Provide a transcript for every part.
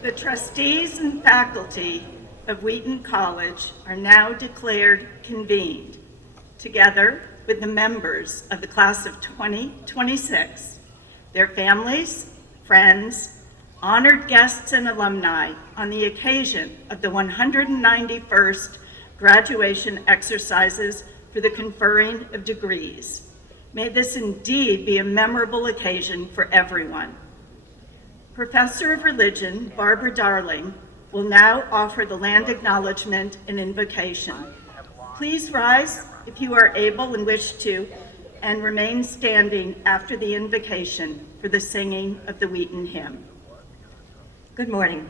The trustees and faculty of Wheaton College are now declared convened, together with the members of the class of 2026, their families, friends, honored guests, and alumni on the occasion of the 191st graduation exercises for the conferring of degrees. May this indeed be a memorable occasion for everyone. Professor of Religion, Barbara Darling, will now offer the land acknowledgement and invocation. Please rise if you are able and wish to, and remain standing after the invocation for the singing of the Wheaton hymn. Good morning.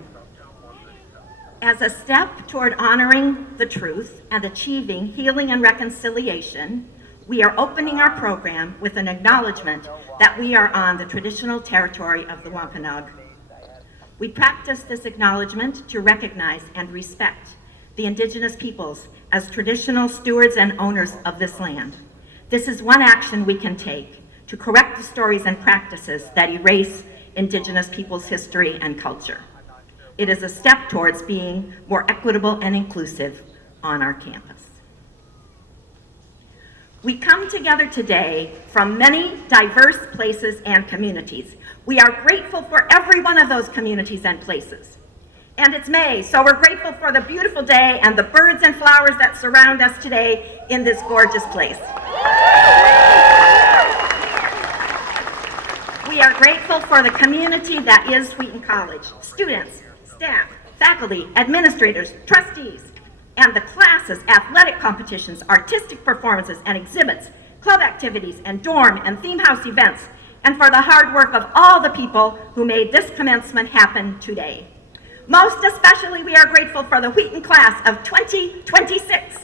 As a step toward honoring the truth and achieving healing and reconciliation, we are opening our program with an acknowledgement that we are on the traditional territory of the Wampanoag. We practice this acknowledgement to recognize and respect the Indigenous peoples as traditional stewards and owners of this land. This is one action we can take to correct the stories and practices that erase Indigenous peoples' history and culture. It is a step towards being more equitable and inclusive on our campus. We come together today from many diverse places and communities. We are grateful for every one of those communities and places. And it's May, so we're grateful for the beautiful day and the birds and flowers that surround us today in this gorgeous place. We are grateful for the community that is Wheaton College, students, staff, faculty, administrators, trustees, and the classes, athletic competitions, artistic performances and exhibits, club activities, and dorm and theme house events, and for the hard work of all the people who made this commencement happen today. Most especially, we are grateful for the Wheaton class of 2026.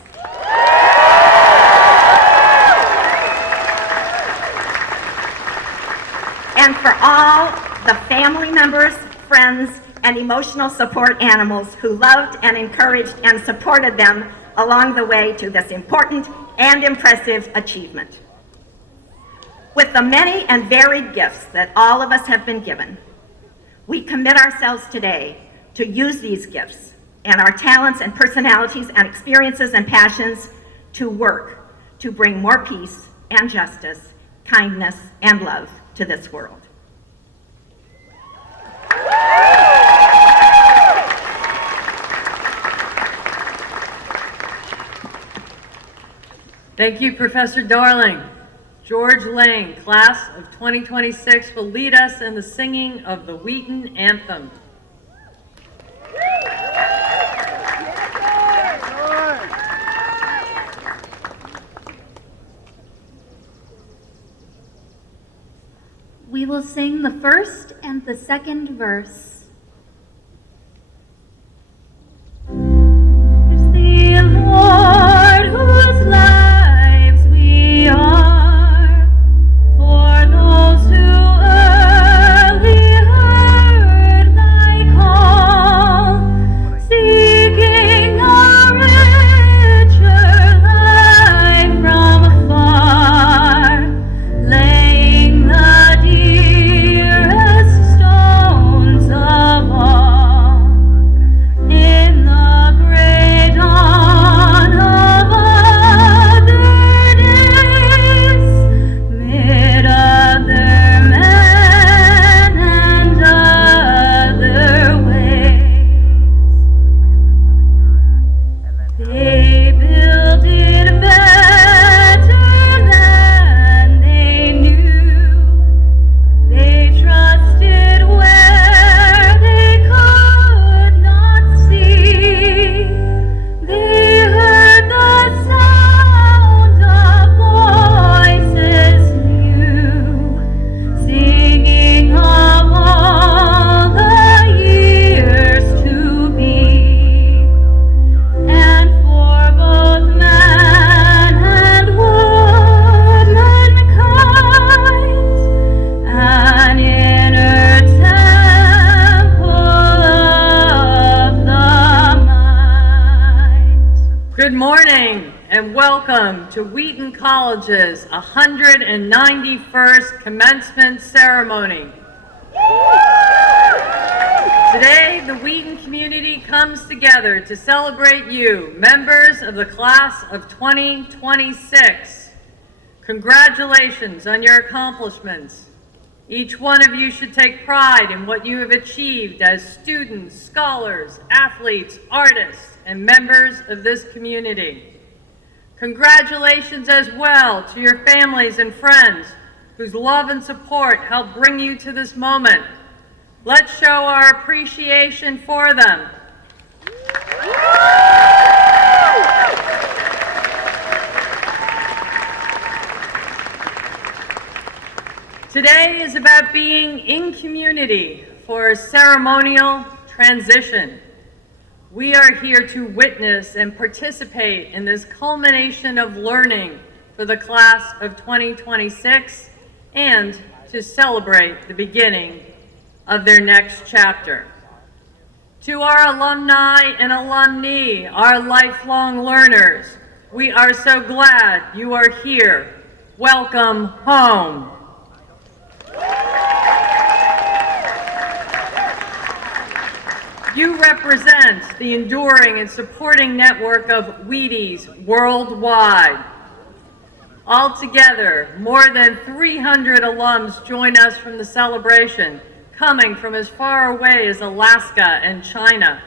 And for all the family members, friends, and emotional support animals who loved and encouraged and supported them along the way to this important and impressive achievement. With the many and varied gifts that all of us have been given, we commit ourselves today to use these gifts and our talents and personalities and experiences and passions to work to bring more peace and justice, kindness, and love to this world. Thank you, Professor Darling. George Lang, class of 2026, will lead us in the singing of the Wheaton anthem. We will sing the first and the second verse. Welcome to Wheaton College's 191st commencement ceremony. Today, the community comes together to celebrate you, members of the class of 2026. Congratulations on your accomplishments. Each one of you should take pride in what you have achieved as students, scholars, athletes, artists, and members of this community. Congratulations as well to your families and friends whose love and support helped bring you to this moment. Let's show our appreciation for them. Today is about being in community for a ceremonial transition. We are here to witness and participate in this culmination of learning for the class of 2026 and to celebrate the beginning of their next chapter. To our alumni and alumni, our lifelong learners, we are so glad you are here. Welcome home. You represent the enduring and supporting network of Wheaties worldwide. Altogether, more than 300 alums join us from the celebration, coming from as far away as Alaska and China.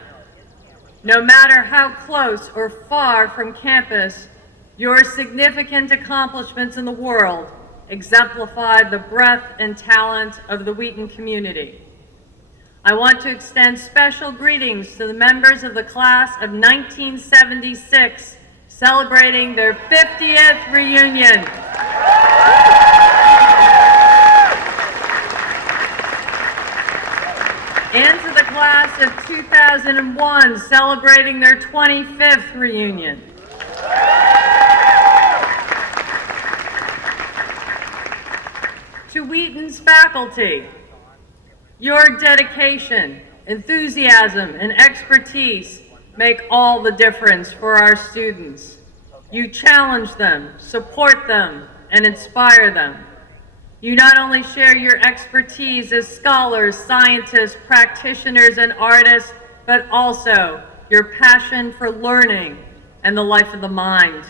No matter how close or far from campus, your significant accomplishments in the world exemplify the breadth and talent of the Wheaton community. I want to extend special greetings to the members of the class of 1976 celebrating their 50th reunion. And to the class of 2001 celebrating their 25th reunion. To Wheaton's faculty, your dedication, enthusiasm, and expertise make all the difference for our students. You challenge them, support them, and inspire them. You not only share your expertise as scholars, scientists, practitioners, and artists, but also your passion for learning and the life of the mind.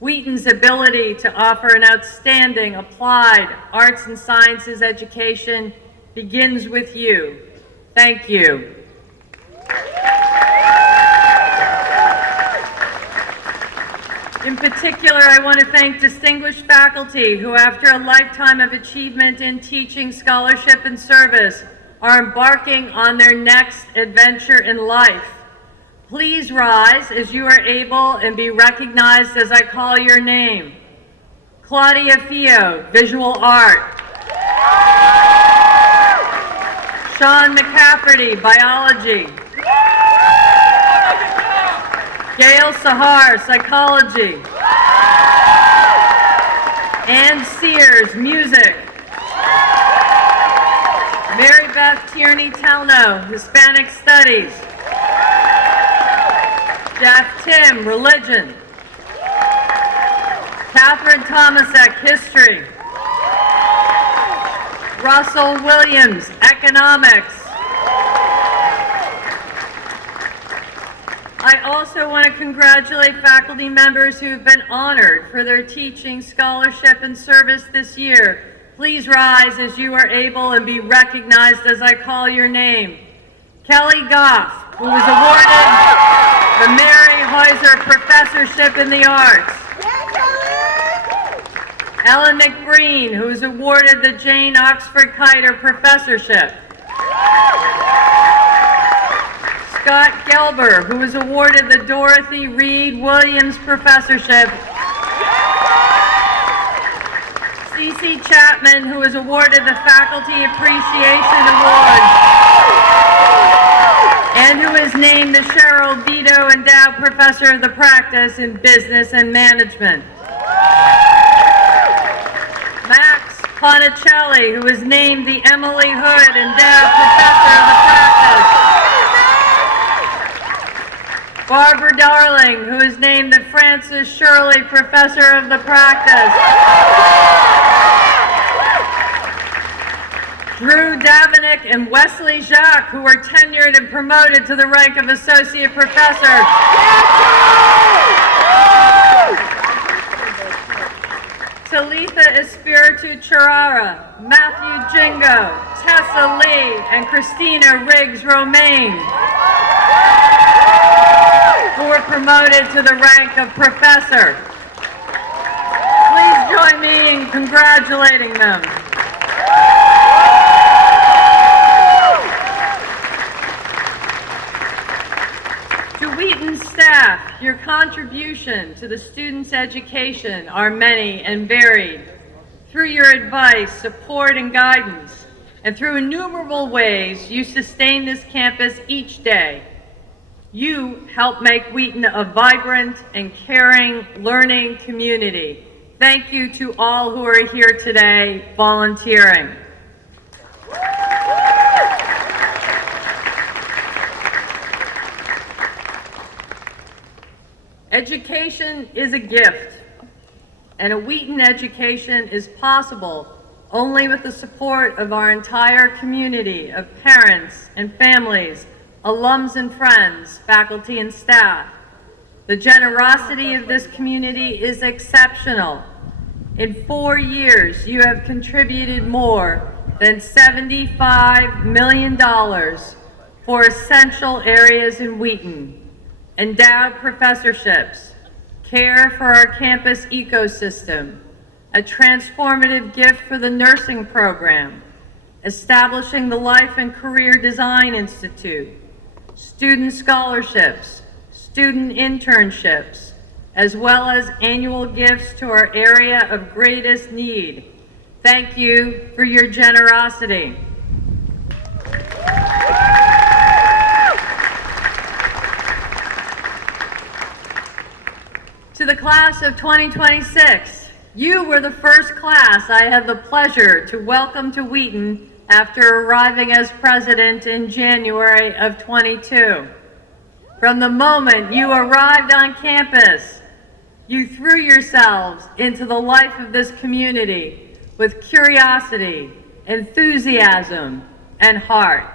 Wheaton's ability to offer an outstanding applied arts and sciences education begins with you. Thank you. In particular, I want to thank distinguished faculty who, after a lifetime of achievement in teaching, scholarship, and service, are embarking on their next adventure in life. Please rise as you are able and be recognized as I call your name. Claudia Fio, Visual Art. Sean McCafferty, Biology. Gail Sahar, Psychology. Ann Sears, Music. Mary Beth Tierney Telno, Hispanic Studies. Jeff Tim, Religion. Catherine Tomasek, History. Russell Williams, Economics. I also want to congratulate faculty members who have been honored for their teaching, scholarship, and service this year. Please rise as you are able and be recognized as I call your name. Kelly Goff, who was awarded the Mary Heuser Professorship in the Arts. Ellen McBreen, who was awarded the Jane Oxford Kiter Professorship. Scott Gelber, who was awarded the Dorothy Reed Williams Professorship. Cece Chapman, who was awarded the Faculty Appreciation Award. And who is named the Cheryl Vito Endowed Professor of the Practice in Business and Management. Max Ponticelli, who was named the Emily Hood Endowed Professor of the Practice. Barbara Darling, who is named the Francis Shirley Professor of the Practice. Drew Davinick and Wesley Jacques, who were tenured and promoted to the rank of Associate Professor. Talitha Espiritu Chirara, Matthew Jingo, Tessa Lee, and Christina Riggs Romaine, who were promoted to the rank of Professor. Please join me in congratulating them. To Wheaton staff, your contribution to the students' education are many and varied. Through your advice, support, and guidance, and through innumerable ways you sustain this campus each day, you help make Wheaton a vibrant and caring learning community. Thank you to all who are here today volunteering. Education is a gift, and a Wheaton education is possible only with the support of our entire community of parents and families, alums and friends, faculty and staff. The generosity of this community is exceptional. In 4 years, you have contributed more than $75 million for essential areas in Wheaton. Endowed professorships, care for our campus ecosystem, a transformative gift for the nursing program, establishing the Life and Career Design Institute, student scholarships, student internships, as well as annual gifts to our area of greatest need. Thank you for your generosity. To the class of 2026, you were the first class I had the pleasure to welcome to Wheaton after arriving as president in January of 22. From the moment you arrived on campus, you threw yourselves into the life of this community with curiosity, enthusiasm, and heart.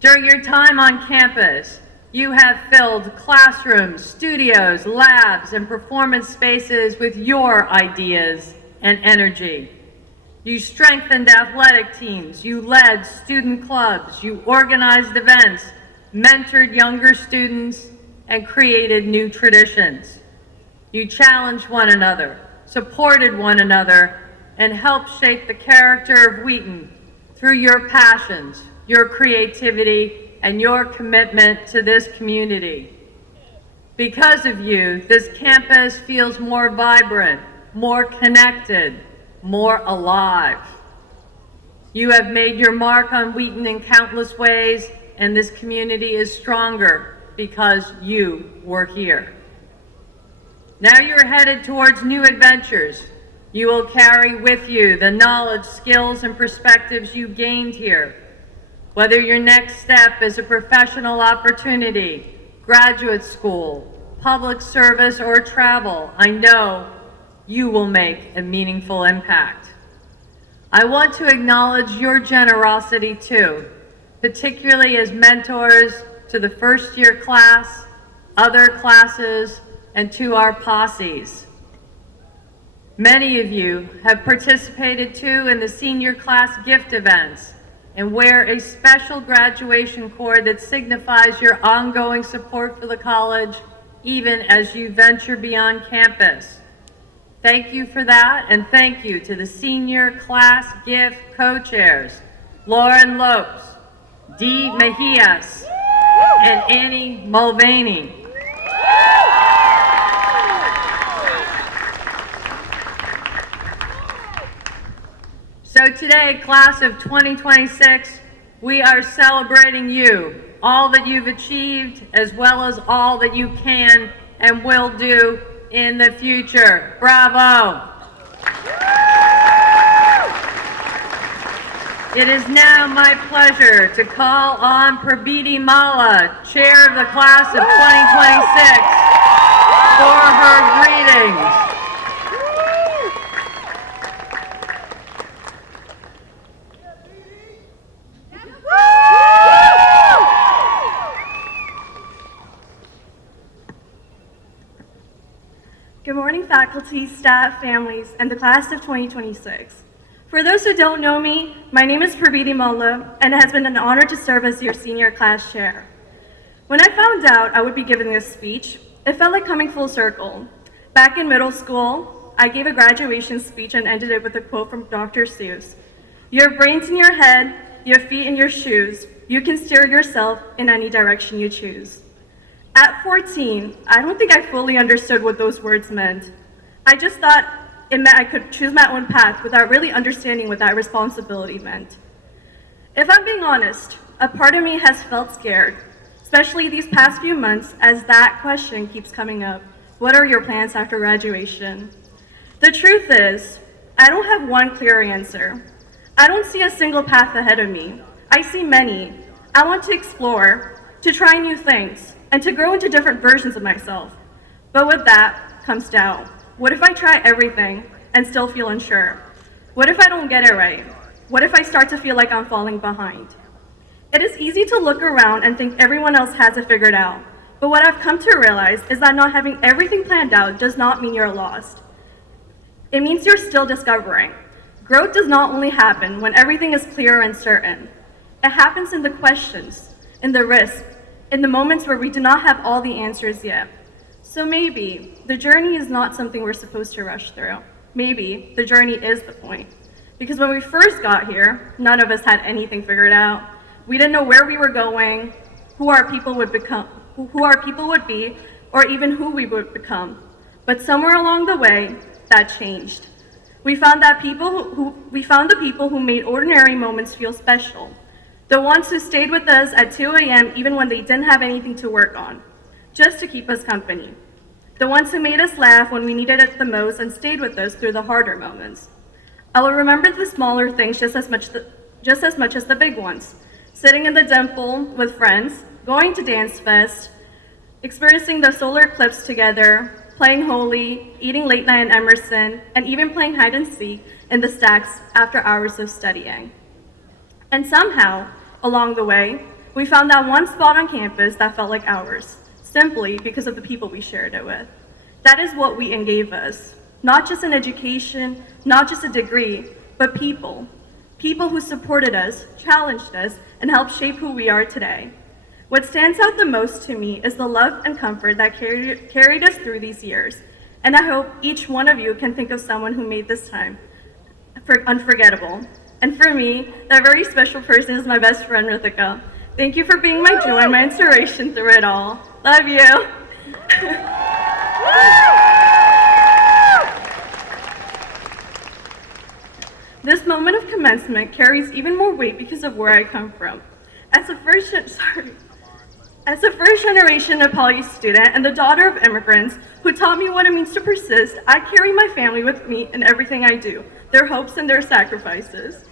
During your time on campus, you have filled classrooms, studios, labs, and performance spaces with your ideas and energy. You strengthened athletic teams, you led student clubs, you organized events, mentored younger students, and created new traditions. You challenged one another, supported one another, and helped shape the character of Wheaton through your passions, your creativity, and your commitment to this community. Because of you, this campus feels more vibrant, more connected, more alive. You have made your mark on Wheaton in countless ways, and this community is stronger because you were here. Now you're headed towards new adventures. You will carry with you the knowledge, skills, and perspectives you gained here. Whether your next step is a professional opportunity, graduate school, public service, or travel, I know you will make a meaningful impact. I want to acknowledge your generosity too, particularly as mentors to the first-year class, other classes, and to our posses. Many of you have participated too in the senior class gift events and wear a special graduation cord that signifies your ongoing support for the college, even as you venture beyond campus. Thank you for that, and thank you to the senior class gift co-chairs, Lauren Lopes, Dee Mejias, and Annie Mulvaney. So today, class of 2026, we are celebrating you, all that you've achieved, as well as all that you can and will do in the future. Bravo! It is now my pleasure to call on Prabiti Mala, Chair of the Class of 2026, for her greetings. faculty, staff, families, and the class of 2026. For those who don't know me, my name is Prabiti Molla, and it has been an honor to serve as your senior class chair. When I found out I would be giving this speech, it felt like coming full circle. Back in middle school, I gave a graduation speech and ended it with a quote from Dr. Seuss. "Your brain's in your head, your feet in your shoes. You can steer yourself in any direction you choose." At 14, I don't think I fully understood what those words meant. I just thought it meant I could choose my own path without really understanding what that responsibility meant. If I'm being honest, a part of me has felt scared, especially these past few months as that question keeps coming up. What are your plans after graduation? The truth is, I don't have one clear answer. I don't see a single path ahead of me. I see many. I want to explore, to try new things, and to grow into different versions of myself. But with that comes doubt. What if I try everything and still feel unsure? What if I don't get it right? What if I start to feel like I'm falling behind? It is easy to look around and think everyone else has it figured out. But what I've come to realize is that not having everything planned out does not mean you're lost. It means you're still discovering. Growth does not only happen when everything is clear and certain. It happens in the questions, in the risks, in the moments where we do not have all the answers yet. So maybe the journey is not something we're supposed to rush through. Maybe the journey is the point. Because when we first got here, none of us had anything figured out. We didn't know where we were going, who our people would be, or even who we would become. But somewhere along the way, that changed. We found the people who made ordinary moments feel special. The ones who stayed with us at 2 a.m. even when they didn't have anything to work on, just to keep us company. The ones who made us laugh when we needed it the most and stayed with us through the harder moments. I will remember the smaller things just as much as the big ones. Sitting in the temple with friends, going to Dance Fest, experiencing the solar eclipse together, playing Holy, eating late night in Emerson, and even playing hide and seek in the stacks after hours of studying. And somehow, along the way, we found that one spot on campus that felt like ours, simply because of the people we shared it with. That is what Wheaton gave us. Not just an education, not just a degree, but people. People who supported us, challenged us, and helped shape who we are today. What stands out the most to me is the love and comfort that carried us through these years. And I hope each one of you can think of someone who made this time unforgettable. And for me, that very special person is my best friend, Rithika. Thank you for being my joy and my inspiration through it all. Love you. This moment of commencement carries even more weight because of where I come from. As a first generation Nepali student and the daughter of immigrants who taught me what it means to persist, I carry my family with me in everything I do, their hopes and their sacrifices.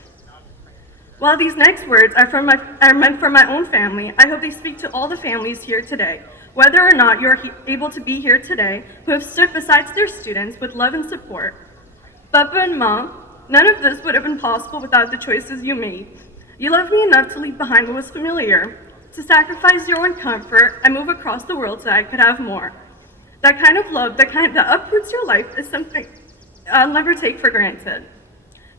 While these next words are meant for my own family, I hope they speak to all the families here today, whether or not you're able to be here today, who have stood beside their students with love and support. Papa and Mom, none of this would have been possible without the choices you made. You loved me enough to leave behind what was familiar, to sacrifice your own comfort and move across the world so I could have more. That kind of love, that uproots your life, is something I'll never take for granted.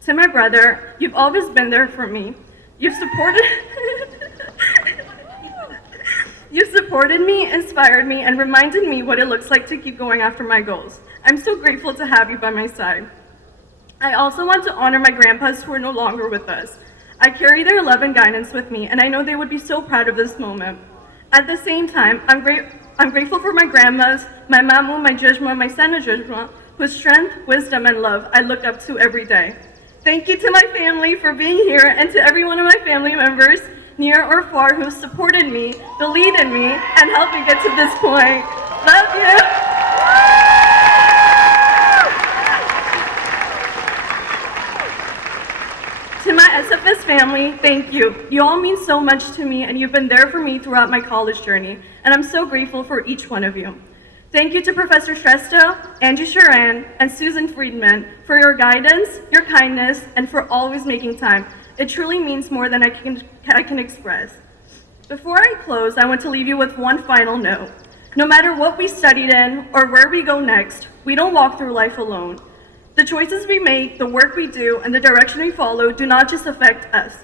To my brother, you've always been there for me. You've supported me, inspired me, and reminded me what it looks like to keep going after my goals. I'm so grateful to have you by my side. I also want to honor my grandpas who are no longer with us. I carry their love and guidance with me, and I know they would be so proud of this moment. At the same time, I'm grateful for my grandmas, my mamu, my jujma, my sana jujma, whose strength, wisdom, and love I look up to every day. Thank you to my family for being here, and to every one of my family members, near or far, who supported me, believed in me, and helped me get to this point. Love you. To my SFS family, thank you. You all mean so much to me, and you've been there for me throughout my college journey, and I'm so grateful for each one of you. Thank you to Professor Shrestha, Angie Sharan, and Susan Friedman for your guidance, your kindness, and for always making time. It truly means more than I can express. Before I close, I want to leave you with one final note. No matter what we studied in or where we go next, we don't walk through life alone. The choices we make, the work we do, and the direction we follow do not just affect us.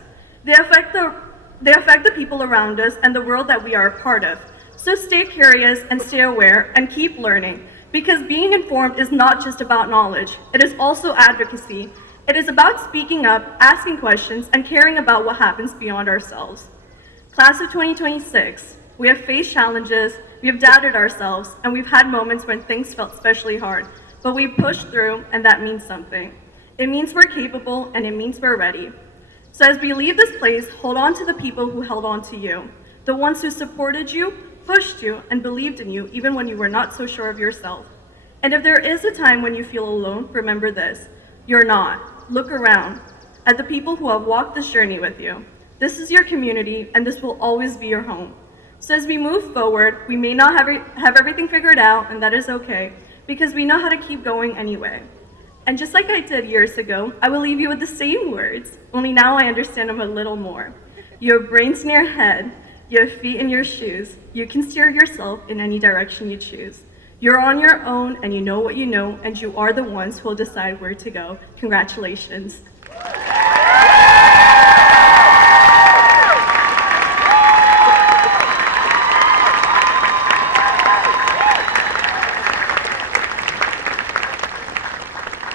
They affect the people around us and the world that we are a part of. So stay curious and stay aware and keep learning, because being informed is not just about knowledge. It is also advocacy. It is about speaking up, asking questions, and caring about what happens beyond ourselves. Class of 2026, we have faced challenges, we have doubted ourselves, and we've had moments when things felt especially hard, but we've pushed through, and that means something. It means we're capable, and it means we're ready. So as we leave this place, hold on to the people who held on to you, the ones who supported you, pushed you, and believed in you even when you were not so sure of yourself. And if there is a time when you feel alone, remember this: you're not. Look around at the people who have walked this journey with you. This is your community, and this will always be your home. So as we move forward, we may not have everything figured out, and that is okay, because we know how to keep going anyway. And just like I did years ago, I will leave you with the same words, only now I understand them a little more. You have brains in your head, you have feet in your shoes, you can steer yourself in any direction you choose. You're on your own, and you know what you know, and you are the ones who will decide where to go. Congratulations.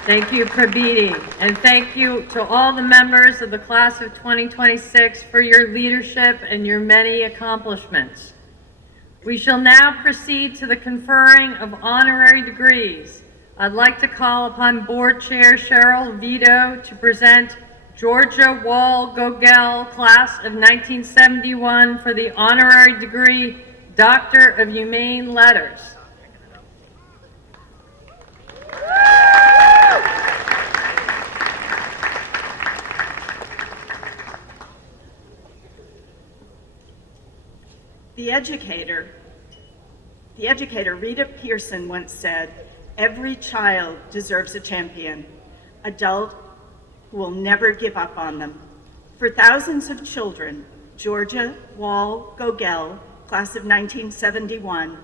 Thank you, Prabiti, and thank you to all the members of the class of 2026 for your leadership and your many accomplishments. We shall now proceed to the conferring of honorary degrees. I'd like to call upon Board Chair Cheryl Vito to present Georgia Wall Gogel, class of 1971, for the honorary degree Doctor of Humane Letters. The educator Rita Pearson once said, "Every child deserves a champion, adult who will never give up on them." For thousands of children, Georgia Wall Gogel, class of 1971,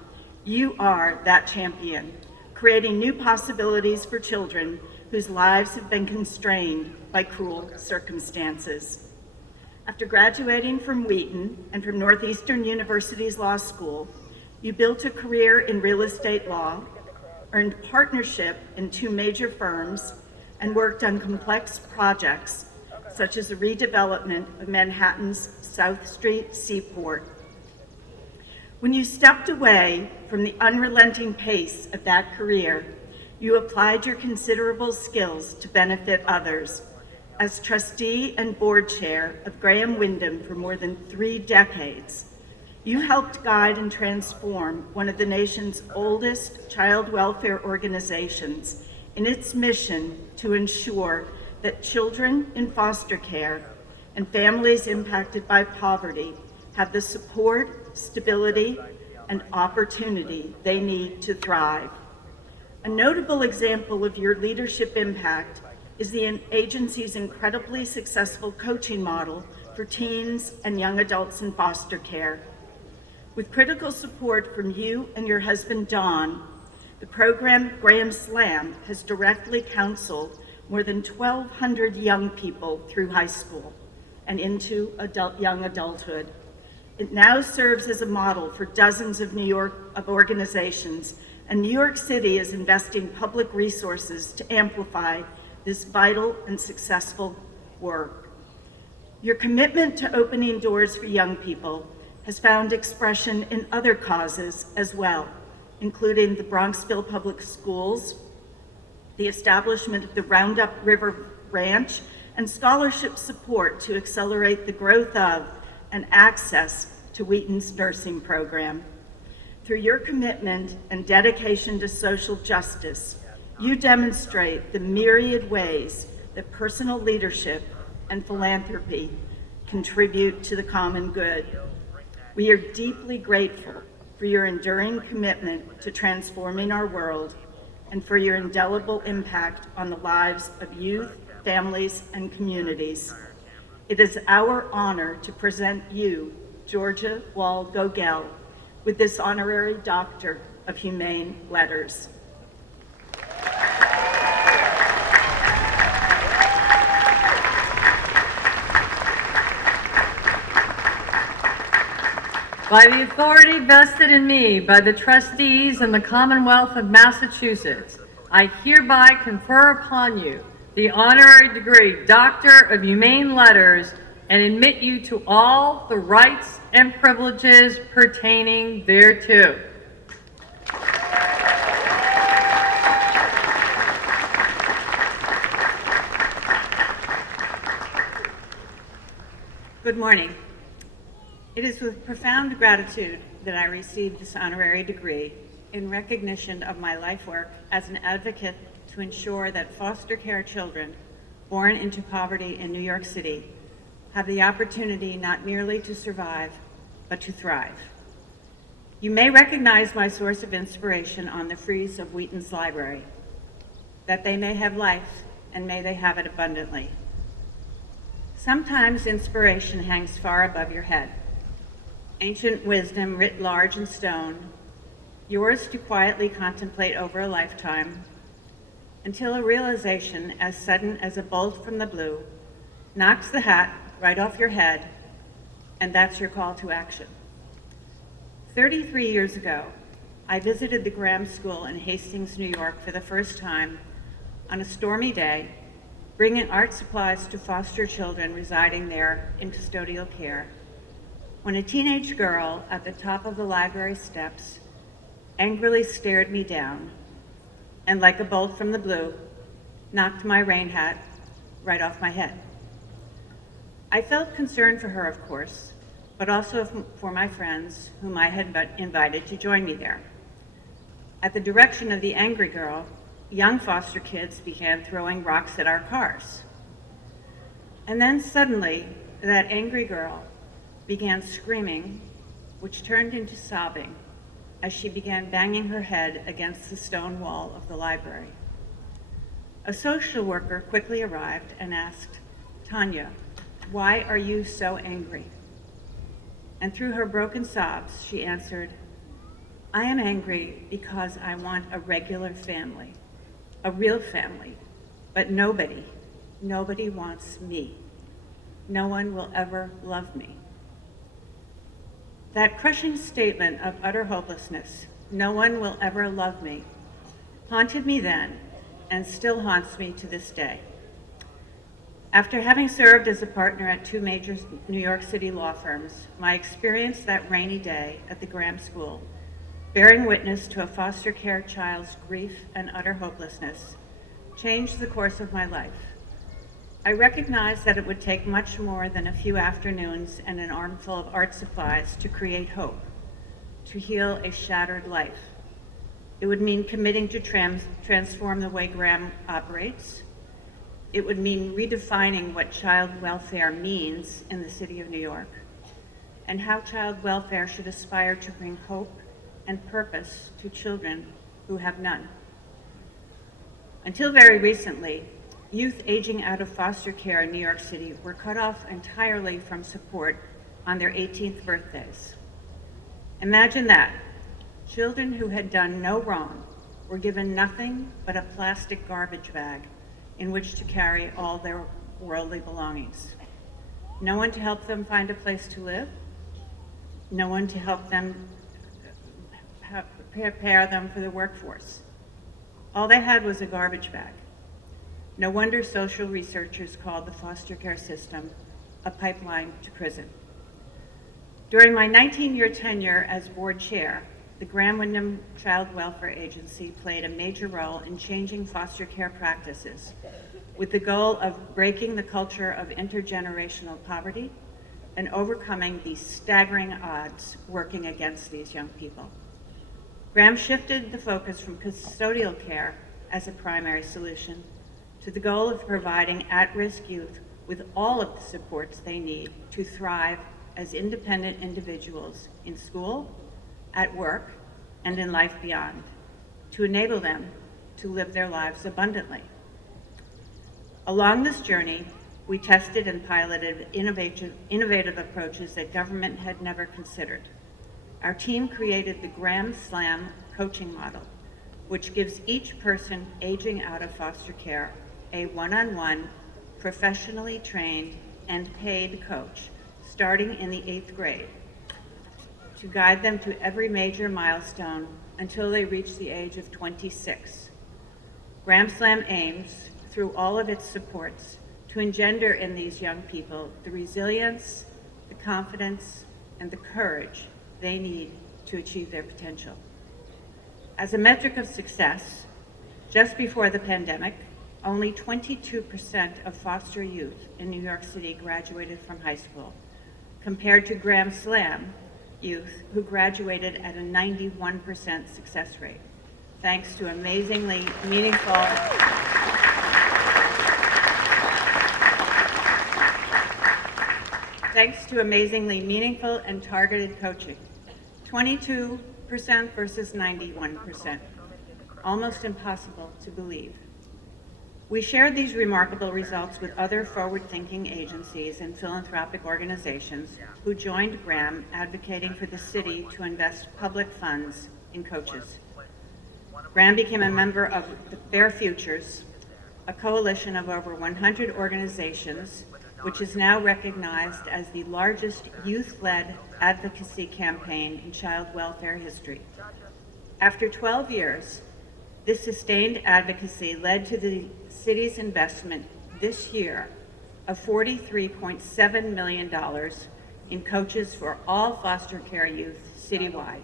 you are that champion, creating new possibilities for children whose lives have been constrained by cruel circumstances. After graduating from Wheaton and from Northeastern University's law school, you built a career in real estate law, earned partnership in 2 major firms, and worked on complex projects such as the redevelopment of Manhattan's South Street Seaport. When you stepped away from the unrelenting pace of that career, you applied your considerable skills to benefit others. As trustee and board chair of Graham Windham for more than 3 decades, you helped guide and transform one of the nation's oldest child welfare organizations in its mission to ensure that children in foster care and families impacted by poverty have the support, stability, and opportunity they need to thrive. A notable example of your leadership impact is the agency's incredibly successful coaching model for teens and young adults in foster care. With critical support from you and your husband, Don, the program Graham Slam has directly counseled more than 1,200 young people through high school and into young adulthood. It now serves as a model for dozens of organizations, and New York City is investing public resources to amplify this vital and successful work. Your commitment to opening doors for young people has found expression in other causes as well, including the Bronxville Public Schools, the establishment of the Roundup River Ranch, and scholarship support to accelerate the growth of and access to Wheaton's nursing program. Through your commitment and dedication to social justice, you demonstrate the myriad ways that personal leadership and philanthropy contribute to the common good. We are deeply grateful for your enduring commitment to transforming our world and for your indelible impact on the lives of youth, families, and communities. It is our honor to present you, Georgia Wall Gogel, with this Honorary Doctor of Humane Letters. By the authority vested in me by the trustees and the Commonwealth of Massachusetts, I hereby confer upon you the honorary degree Doctor of Humane Letters and admit you to all the rights and privileges pertaining thereto. Good morning. It is with profound gratitude that I received this honorary degree in recognition of my life work as an advocate to ensure that foster care children born into poverty in New York City have the opportunity not merely to survive, but to thrive. You may recognize my source of inspiration on the frieze of Wheaton's library, that they may have life and may they have it abundantly. Sometimes inspiration hangs far above your head. Ancient wisdom writ large in stone, yours to quietly contemplate over a lifetime, until a realization as sudden as a bolt from the blue knocks the hat right off your head, and that's your call to action. 33 years ago, I visited the Graham School in Hastings, New York for the first time on a stormy day, bringing art supplies to foster children residing there in custodial care, when a teenage girl at the top of the library steps angrily stared me down and, like a bolt from the blue, knocked my rain hat right off my head. I felt concern for her, of course, but also for my friends whom I had invited to join me there. At the direction of the angry girl, young foster kids began throwing rocks at our cars. And then suddenly, that angry girl began screaming, which turned into sobbing as she began banging her head against the stone wall of the library. A social worker quickly arrived and asked, "Tanya, why are you so angry?" And through her broken sobs, she answered, "I am angry because I want a regular family, a real family, but nobody wants me. No one will ever love me." That crushing statement of utter hopelessness, "No one will ever love me," haunted me then and still haunts me to this day. After having served as a partner at 2 major New York City law firms, my experience that rainy day at the Graham School, bearing witness to a foster care child's grief and utter hopelessness, changed the course of my life. I recognized that it would take much more than a few afternoons and an armful of art supplies to create hope, to heal a shattered life. It would mean committing to transform the way Graham operates. It would mean redefining what child welfare means in the city of New York, and how child welfare should aspire to bring hope and purpose to children who have none. Until very recently, youth aging out of foster care in New York City were cut off entirely from support on their 18th birthdays. Imagine that. Children who had done no wrong were given nothing but a plastic garbage bag in which to carry all their worldly belongings. No one to help them find a place to live, no one to help them prepare them for the workforce. All they had was a garbage bag. No wonder social researchers called the foster care system a pipeline to prison. During my 19-year tenure as board chair, the Graham-Windham Child Welfare Agency played a major role in changing foster care practices with the goal of breaking the culture of intergenerational poverty and overcoming the staggering odds working against these young people. Graham shifted the focus from custodial care as a primary solution to the goal of providing at-risk youth with all of the supports they need to thrive as independent individuals in school, at work, and in life beyond, to enable them to live their lives abundantly. Along this journey, we tested and piloted innovative approaches that government had never considered. our team created the Gram Slam coaching model, which gives each person aging out of foster care a one-on-one, professionally trained and paid coach starting in the 8th grade to guide them to every major milestone until they reach the age of 26. Gram Slam aims, through all of its supports, to engender in these young people the resilience, the confidence, and the courage they need to achieve their potential. As a metric of success, just before the pandemic, only 22% of foster youth in New York City graduated from high school, compared to Gram Slam youth who graduated at a 91% success rate, thanks to amazingly meaningful and targeted coaching. 22% versus 91%. Almost impossible to believe. We shared these remarkable results with other forward-thinking agencies and philanthropic organizations who joined Gram advocating for the city to invest public funds in coaches. Gram became a member of the Fair Futures, a coalition of over 100 organizations, which is now recognized as the largest youth-led advocacy campaign in child welfare history. After 12 years, this sustained advocacy led to the city's investment this year of $43.7 million in coaches for all foster care youth citywide.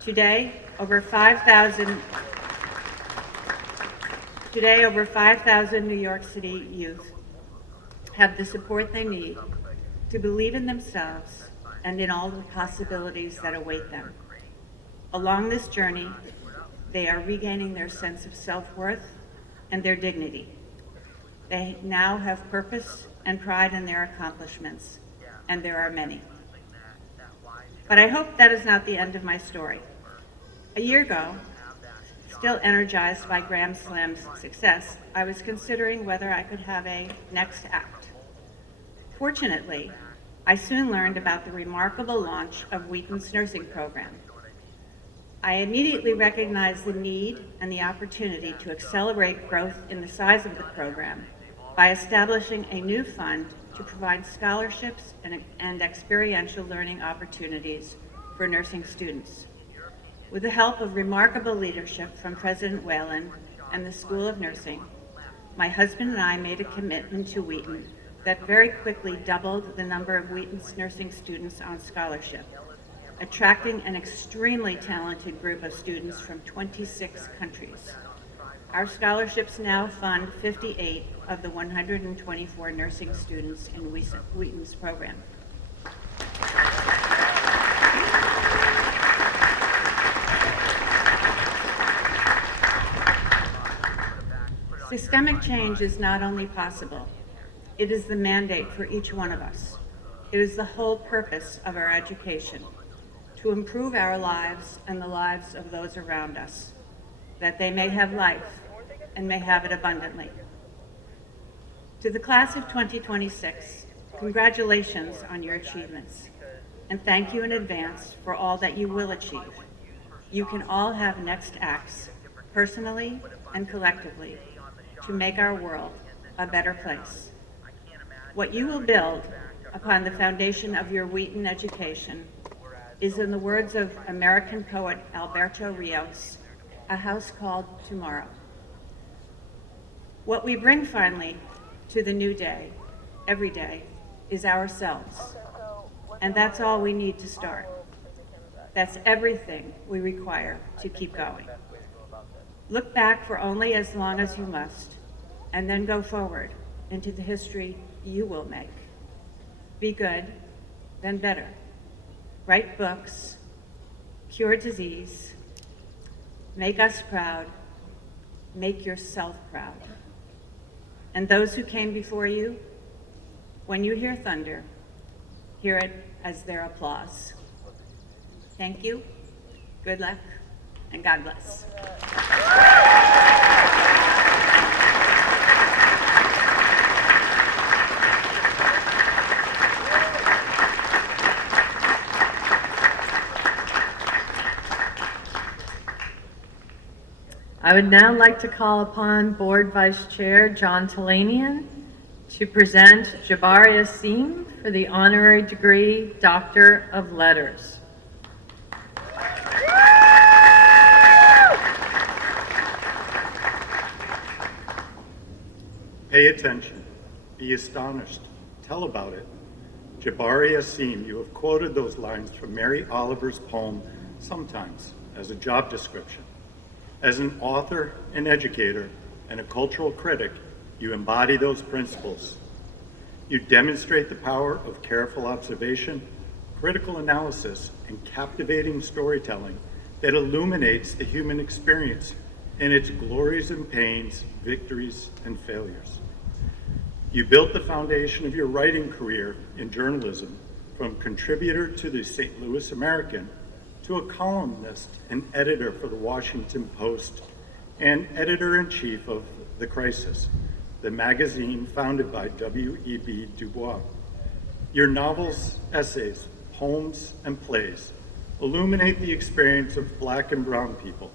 Today, over 5,000 New York City youth have the support they need to believe in themselves and in all the possibilities that await them. Along this journey, they are regaining their sense of self-worth and their dignity. They now have purpose and pride in their accomplishments, and there are many. But I hope that is not the end of my story. A year ago, still energized by Gram Slam's success, I was considering whether I could have a next act. Fortunately, I soon learned about the remarkable launch of Wheaton's nursing program. I immediately recognized the need and the opportunity to accelerate growth in the size of the program by establishing a new fund to provide scholarships and experiential learning opportunities for nursing students. With the help of remarkable leadership from President Whelan and the School of Nursing, my husband and I made a commitment to Wheaton that very quickly doubled the number of Wheaton's nursing students on scholarship, attracting an extremely talented group of students from 26 countries. Our scholarships now fund 58 of the 124 nursing students in Wheaton's program. Systemic change is not only possible, it is the mandate for each one of us. It is the whole purpose of our education, to improve our lives and the lives of those around us, that they may have life and may have it abundantly. To the class of 2026, congratulations on your achievements, and thank you in advance for all that you will achieve. You can all have next acts, personally and collectively, to make our world a better place. What you will build upon the foundation of your Wheaton education is, in the words of American poet Alberto Rios, a house called tomorrow. What we bring finally to the new day, every day, is ourselves. And that's all we need to start. That's everything we require to keep going. Look back for only as long as you must, and then go forward into the history you will make. Be good, then better. Write books, cure disease, make us proud, make yourself proud. And those who came before you, when you hear thunder, hear it as their applause. Thank you, good luck, and God bless. I would now like to call upon Board Vice Chair John Talanian to present Jabari Asim for the honorary degree Doctor of Letters. Pay attention, be astonished, tell about it. Jabari Asim, you have quoted those lines from Mary Oliver's poem, Sometimes, as a job description. As an author, an educator, and a cultural critic, you embody those principles. You demonstrate the power of careful observation, critical analysis, and captivating storytelling that illuminates the human experience in its glories and pains, victories and failures. You built the foundation of your writing career in journalism, from contributor to the St. Louis American, to a columnist and editor for the Washington Post, and editor-in-chief of The Crisis, the magazine founded by W.E.B. Du Bois. Your novels, essays, poems, and plays illuminate the experience of Black and Brown people.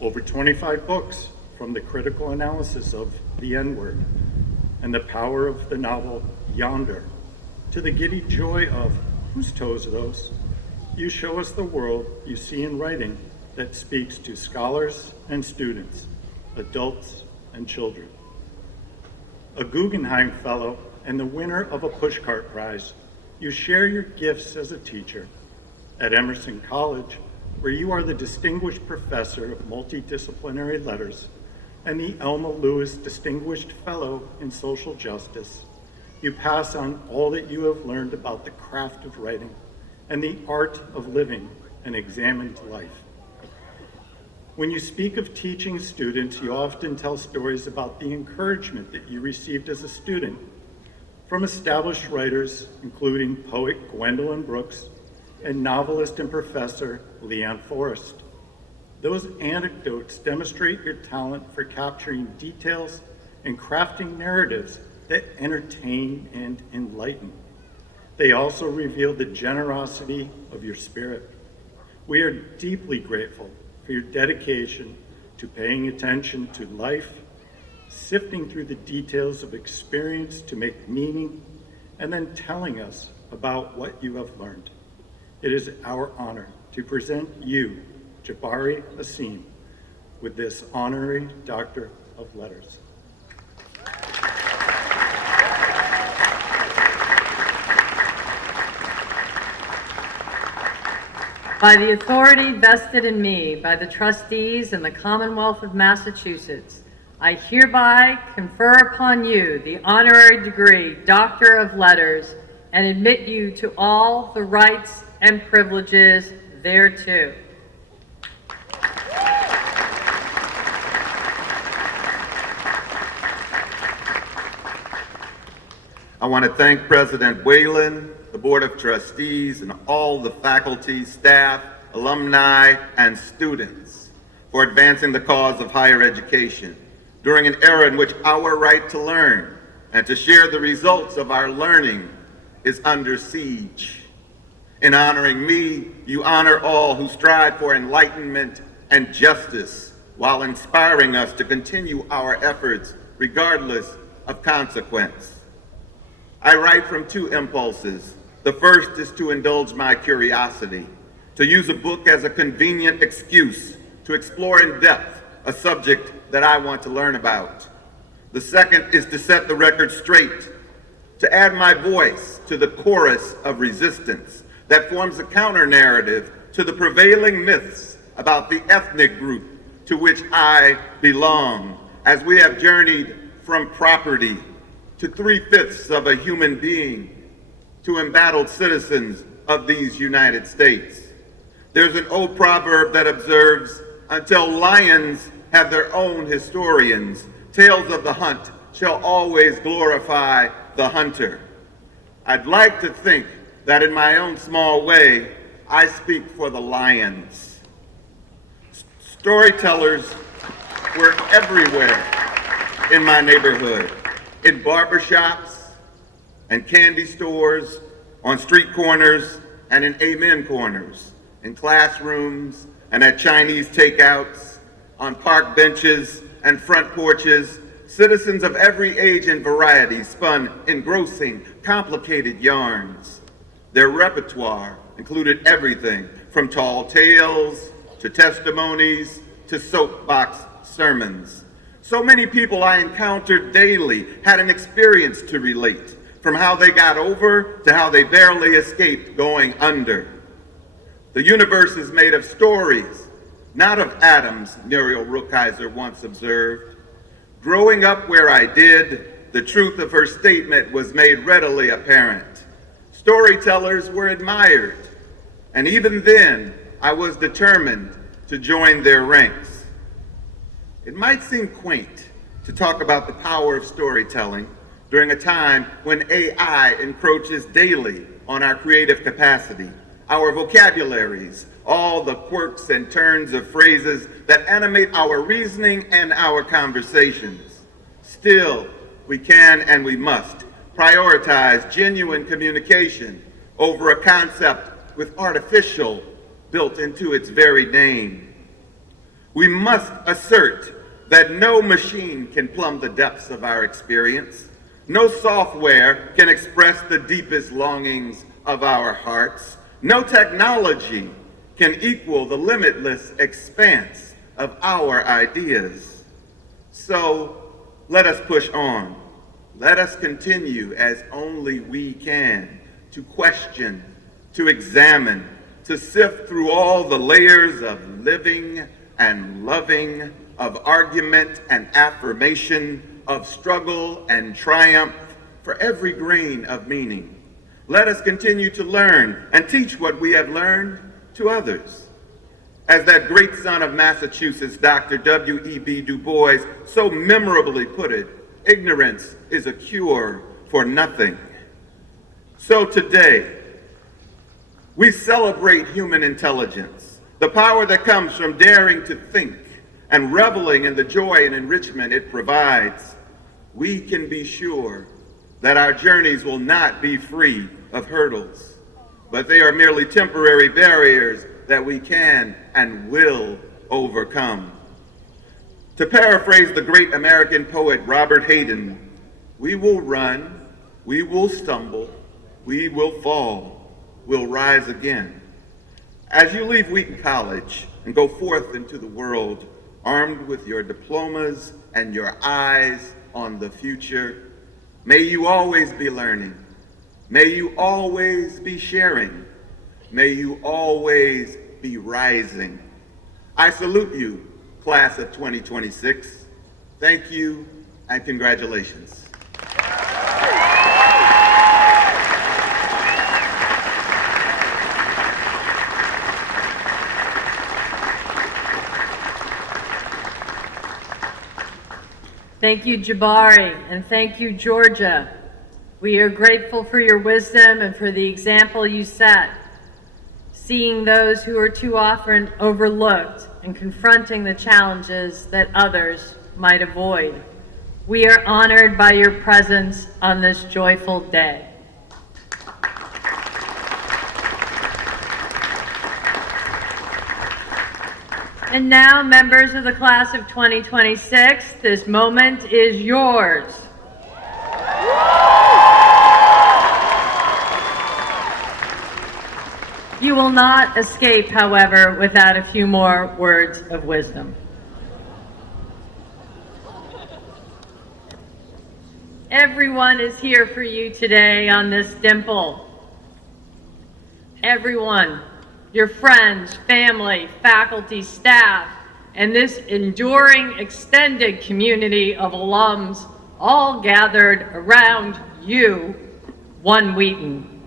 Over 25 books, from the critical analysis of The N-Word and the power of the novel Yonder, to the giddy joy of Whose Toes Are Those? You show us the world you see in writing that speaks to scholars and students, adults and children. A Guggenheim Fellow and the winner of a Pushcart Prize, you share your gifts as a teacher. At Emerson College, where you are the Distinguished Professor of Multidisciplinary Letters and the Elma Lewis Distinguished Fellow in Social Justice, you pass on all that you have learned about the craft of writing and the art of living an examined life. When you speak of teaching students, you often tell stories about the encouragement that you received as a student from established writers, including poet Gwendolyn Brooks and novelist and professor Leanne Forrest. Those anecdotes demonstrate your talent for capturing details and crafting narratives that entertain and enlighten. They also reveal the generosity of your spirit. We are deeply grateful for your dedication to paying attention to life, sifting through the details of experience to make meaning, and then telling us about what you have learned. It is our honor to present you, Jabari Asim, with this honorary Doctor of Letters. By the authority vested in me by the trustees in the Commonwealth of Massachusetts, I hereby confer upon you the honorary degree Doctor of Letters and admit you to all the rights and privileges thereto. I want to thank President Whalen, the Board of Trustees, and all the faculty, staff, alumni, and students for advancing the cause of higher education during an era in which our right to learn and to share the results of our learning is under siege. In honoring me, you honor all who strive for enlightenment and justice while inspiring us to continue our efforts regardless of consequence. I write from two impulses. The first is to indulge my curiosity, to use a book as a convenient excuse to explore in depth a subject that I want to learn about. The second is to set the record straight, to add my voice to the chorus of resistance that forms a counter-narrative to the prevailing myths about the ethnic group to which I belong, as we have journeyed from property to 3/5 of a human being to embattled citizens of these United States. There's an old proverb that observes, until lions have their own historians, tales of the hunt shall always glorify the hunter. I'd like to think that in my own small way, I speak for the lions. Storytellers were everywhere in my neighborhood, in barbershops and candy stores, on street corners and in amen corners, in classrooms and at Chinese takeouts, On park benches and front porches, citizens of every age and variety spun engrossing, complicated yarns. Their repertoire included everything from tall tales to testimonies to soapbox sermons. So many people I encountered daily had an experience to relate, from how they got over to how they barely escaped going under. The universe is made of stories, not of atoms, Muriel Rukeyser once observed. Growing up where I did, the truth of her statement was made readily apparent. Storytellers were admired, and even then, I was determined to join their ranks. It might seem quaint to talk about the power of storytelling during a time when AI encroaches daily on our creative capacity, our vocabularies, all the quirks and turns of phrases that animate our reasoning and our conversations. Still, we can and we must prioritize genuine communication over a concept with artificial built into its very name. We must assert that no machine can plumb the depths of our experience. No software can express the deepest longings of our hearts. No technology can equal the limitless expanse of our ideas. So let us push on. Let us continue as only we can to question, to examine, to sift through all the layers of living and loving, of argument and affirmation, of struggle and triumph for every grain of meaning. Let us continue to learn and teach what we have learned to others. As that great son of Massachusetts, Dr. W.E.B. Du Bois, so memorably put it, ignorance is a cure for nothing. So today, we celebrate human intelligence, the power that comes from daring to think and reveling in the joy and enrichment it provides. We can be sure that our journeys will not be free of hurdles, but they are merely temporary barriers that we can and will overcome. To paraphrase the great American poet Robert Hayden, we will run, we will stumble, we will fall, we'll rise again. As you leave Wheaton College and go forth into the world, armed with your diplomas and your eyes on the future, may you always be learning. May you always be sharing. May you always be rising. I salute you, class of 2026. Thank you and congratulations. Thank you, Jabari, and thank you, Georgia. We are grateful for your wisdom and for the example you set, seeing those who are too often overlooked and confronting the challenges that others might avoid. We are honored by your presence on this joyful day. And now, members of the class of 2026, this moment is yours. You will not escape, however, without a few more words of wisdom. Everyone is here for you today on this dimple. Everyone. Your friends, family, faculty, staff, and this enduring extended community of alums all gathered around you, one Wheaton.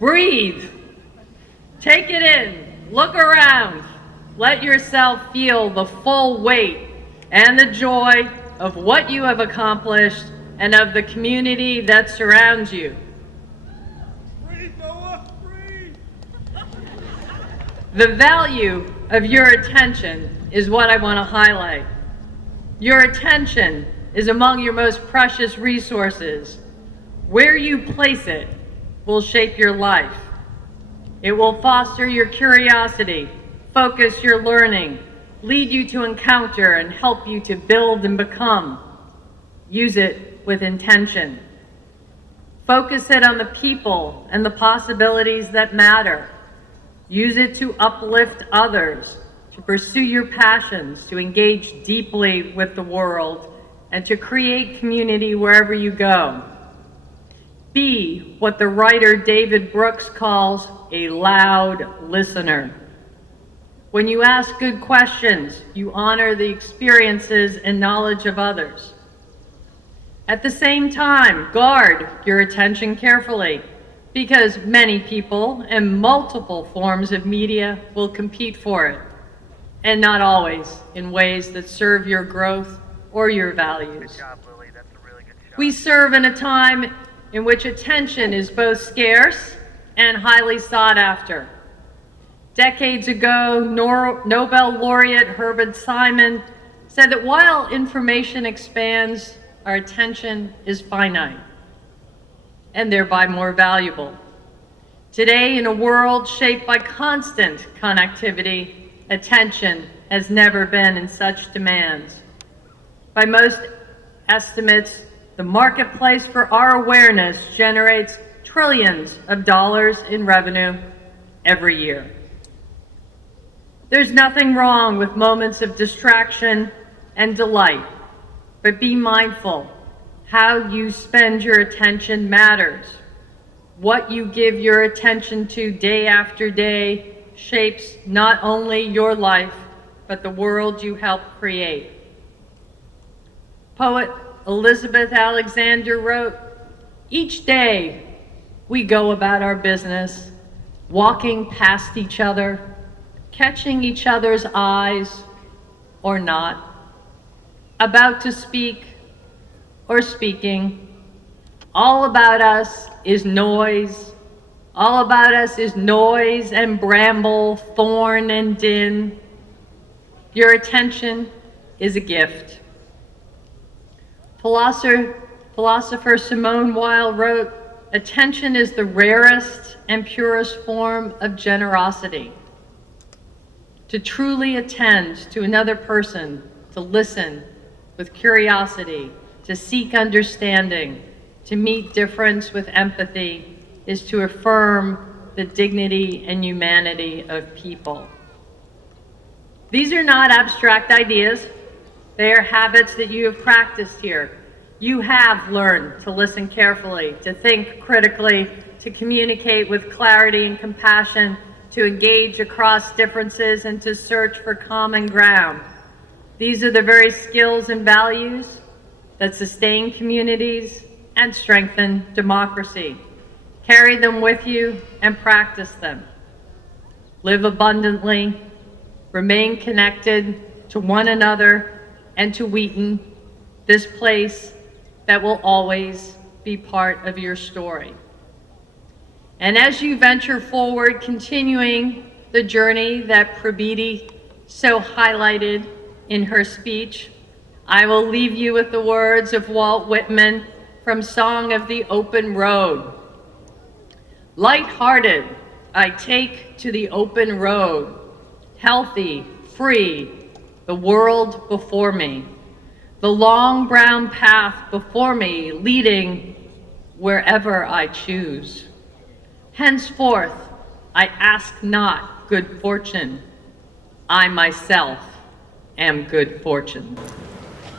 Breathe. Take it in. Look around. Let yourself feel the full weight and the joy of what you have accomplished and of the community that surrounds you. The value of your attention is what I want to highlight. Your attention is among your most precious resources. Where you place it will shape your life. It will foster your curiosity, focus your learning, lead you to encounter and help you to build and become. Use it with intention. Focus it on the people and the possibilities that matter. Use it to uplift others, to pursue your passions, to engage deeply with the world, and to create community wherever you go. Be what the writer David Brooks calls a loud listener. When you ask good questions, you honor the experiences and knowledge of others. At the same time, guard your attention carefully, because many people and multiple forms of media will compete for it, and not always in ways that serve your growth or your values. Good job, Lily. That's a really good shot. We serve in a time in which attention is both scarce and highly sought after. Decades ago, Nobel laureate Herbert Simon said that while information expands, our attention is finite and thereby more valuable. Today, in a world shaped by constant connectivity, attention has never been in such demand. By most estimates, the marketplace for our awareness generates trillions of dollars in revenue every year. There's nothing wrong with moments of distraction and delight, but be mindful. How you spend your attention matters. What you give your attention to day after day shapes not only your life, but the world you help create. Poet Elizabeth Alexander wrote, "Each day we go about our business, walking past each other, catching each other's eyes or not, about to speak or speaking. All about us is noise. All about us is noise and bramble, thorn and din. Your attention is a gift." Philosopher Simone Weil wrote, "Attention is the rarest and purest form of generosity." To truly attend to another person, to listen with curiosity, to seek understanding, to meet difference with empathy, is to affirm the dignity and humanity of people. These are not abstract ideas. They are habits that you have practiced here. You have learned to listen carefully, to think critically, to communicate with clarity and compassion, to engage across differences, and to search for common ground. These are the very skills and values that sustain communities and strengthen democracy. Carry them with you and practice them. Live abundantly, remain connected to one another and to Wheaton, this place that will always be part of your story. And as you venture forward, continuing the journey that Prabiti so highlighted in her speech, I will leave you with the words of Walt Whitman from Song of the Open Road. "Light-hearted, I take to the open road, healthy, free, the world before me, the long brown path before me, leading wherever I choose. Henceforth, I ask not good fortune. I myself am good fortune."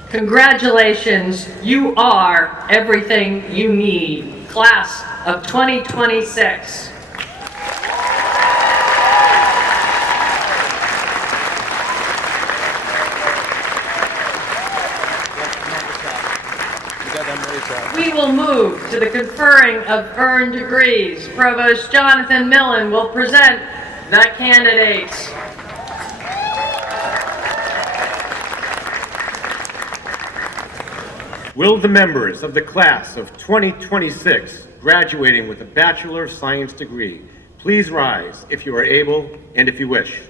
Congratulations, you are everything you need, class of 2026. We will move to the conferring of earned degrees. Provost Jonathan Millen will present the candidates. Will the members of the class of 2026 graduating with a Bachelor of Science degree please rise if you are able and if you wish.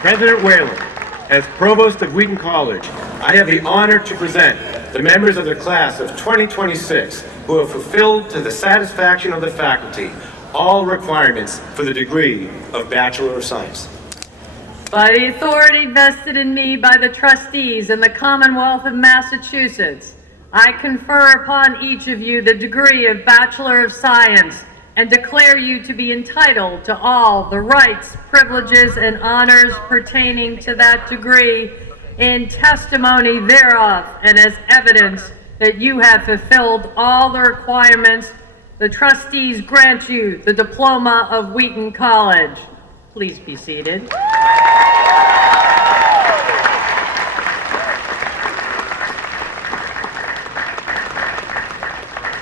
President Whalen, as Provost of Wheaton College, I have the honor to present the members of the class of 2026 who have fulfilled to the satisfaction of the faculty all requirements for the degree of Bachelor of Science. By the authority vested in me by the trustees in the Commonwealth of Massachusetts, I confer upon each of you the degree of Bachelor of Science and declare you to be entitled to all the rights, privileges, and honors pertaining to that degree in testimony thereof and as evidence that you have fulfilled all the requirements. The trustees grant you the diploma of Wheaton College. Please be seated.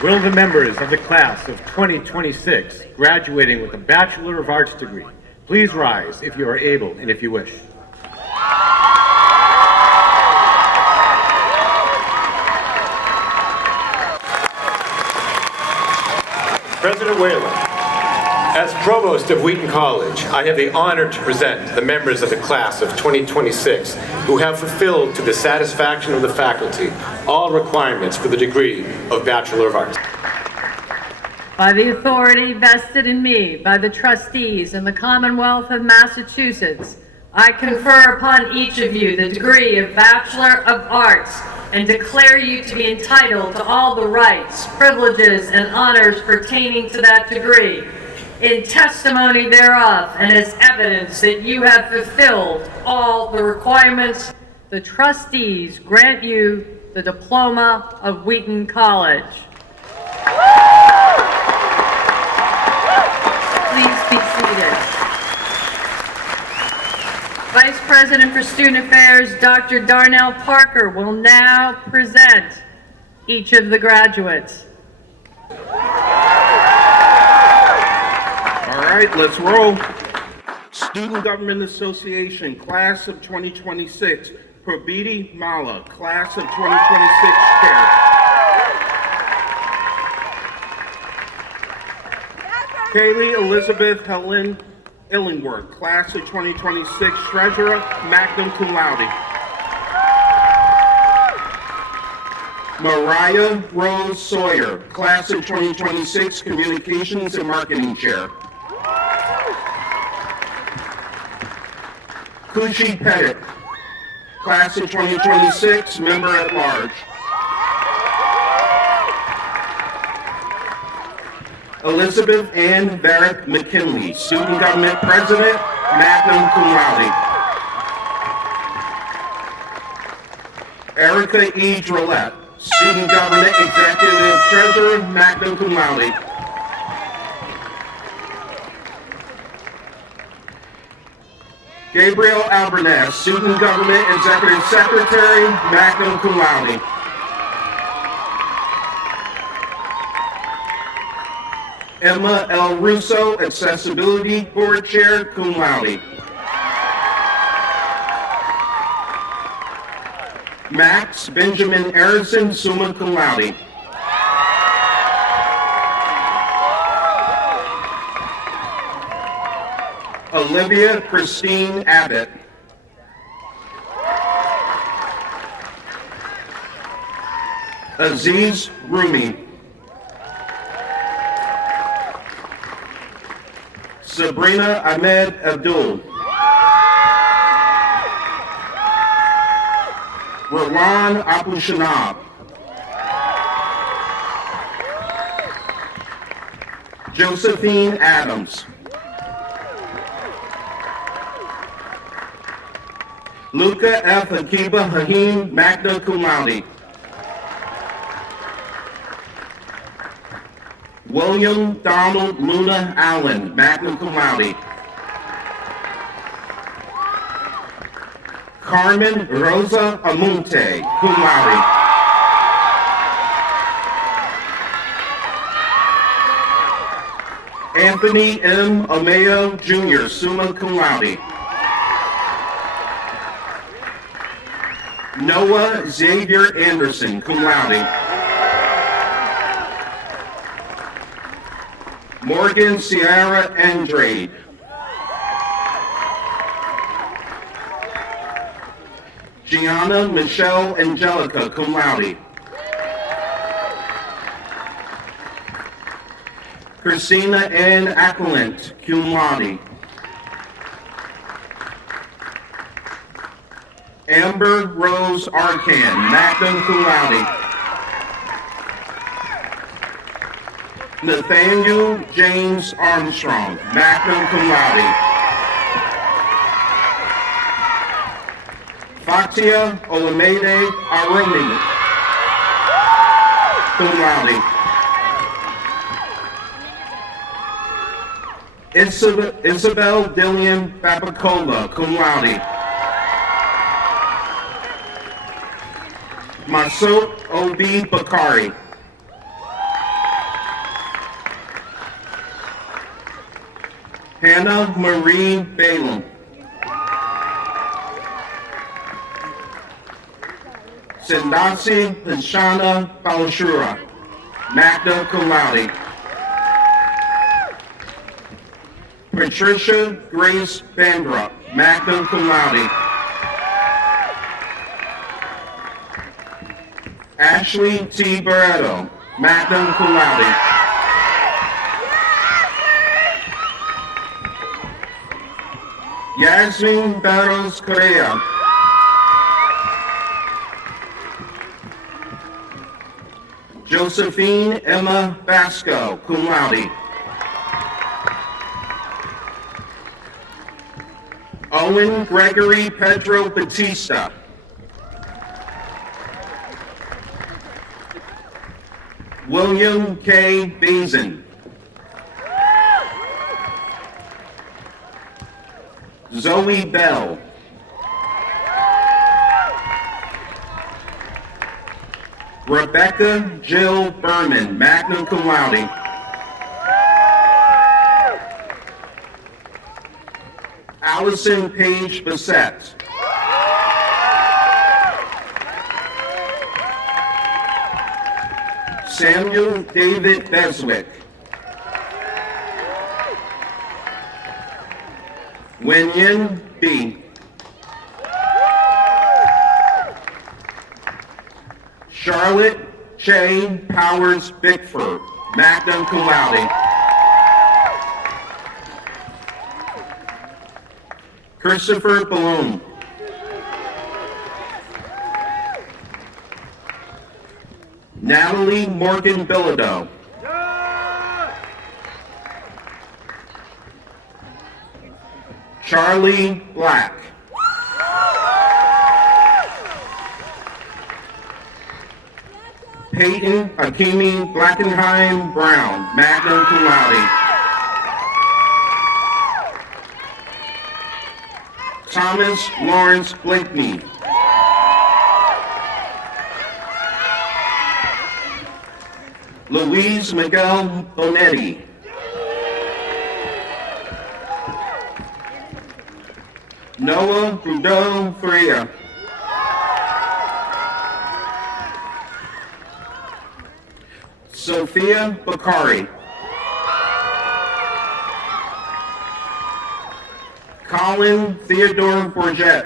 Will the members of the class of 2026 graduating with a Bachelor of Arts degree please rise if you are able and if you wish. President Whelan, as Provost of Wheaton College, I have the honor to present the members of the class of 2026 who have fulfilled to the satisfaction of the faculty all requirements for the degree of Bachelor of Arts. By the authority vested in me by the trustees in the Commonwealth of Massachusetts, I confer upon each of you the degree of Bachelor of Arts and declare you to be entitled to all the rights, privileges, and honors pertaining to that degree, in testimony thereof and as evidence that you have fulfilled all the requirements. The trustees grant you the diploma of Wheaton College. Please be seated. Vice President for Student Affairs, Dr. Darnell Parker, will now present each of the graduates. All right, let's roll. Student Government Association, Class of 2026, Prabiti Mala, Class of 2026 Chair. Kaylee Elizabeth Helen Illingworth, Class of 2026 Treasurer, magna cum laude. Mariah Rose Sawyer, Class of 2026 Communications and Marketing Chair. Kushi Pettit, Class of 2026 Member at Large. Elizabeth Ann Varick McKinley, Student Government President, magna cum laude. Erica E. Drillette, Student Government Executive Treasurer, magna cum laude. Gabriel Albernaz, Student Government Executive Secretary, magna cum laude. Emma L. Russo, Accessibility Board Chair, cum laude. Max Benjamin Harrison, summa cum laude. Olivia Christine Abbott. Aziz Rumi. Sabrina Ahmed Abdul. Rowan Abushanab. Josephine Adams. Luca F. Hakiba Haheem, magna cum laude. William Donald Luna Allen, magna cum laude. Carmen Rosa Amunte, cum laude. Anthony M. Ameo Jr., summa cum laude. Noah Xavier Anderson, cum laude. Morgan Sierra Andrade. Gianna Michelle Angelica, cum laude. Christina Ann Acquilent, cum laude. Amber Rose Arcan, magna cum laude. Nathaniel James Armstrong, magna cum laude. Fatia Olamide Aroni, cum laude. Isabel Dillian Babacola, cum laude. Masot Obi Bakari. Hannah Marie Balaam. Sindasi Panshana Palashura, magna cum laude. Patricia Grace Bandrup, magna cum laude. Ashley T. Barretto, magna cum laude. Yasmin Barros Correa. Josephine Emma Basco, cum laude. Owen Gregory Pedro Batista. William K. Bazin. Zoe Bell. Rebecca Jill Berman, magna cum laude. Allison Paige Bissett. Samuel David Beswick. Wenyin B. Charlotte Che Powers Bickford, magna cum laude. Christopher Balloon. Natalie Morgan Bilodeau. Charlie Black. Peyton Akimi Blackenheim Brown, magna cum laude. Thomas Lawrence Blakeney. Louise Miguel Bonetti. Noah Boudreau Faria. Sophia Bakari. Colin Theodore Bourget.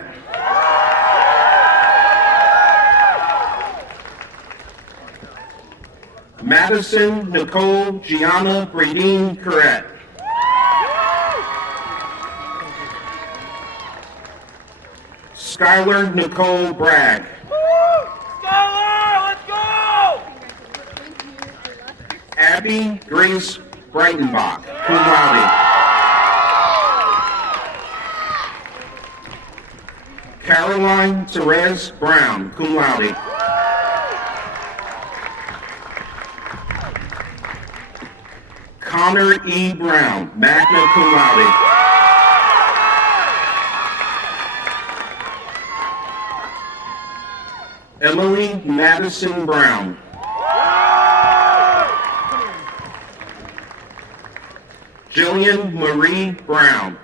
Madison Nicole Gianna Bradine Corrett. Skylar Nicole Bragg. Skylar, let's go! Abby Grace Breitenbach, cum laude. Caroline Therese Brown, cum laude. Connor E. Brown, magna cum laude. Emily Madison Brown. Jillian Marie Brown.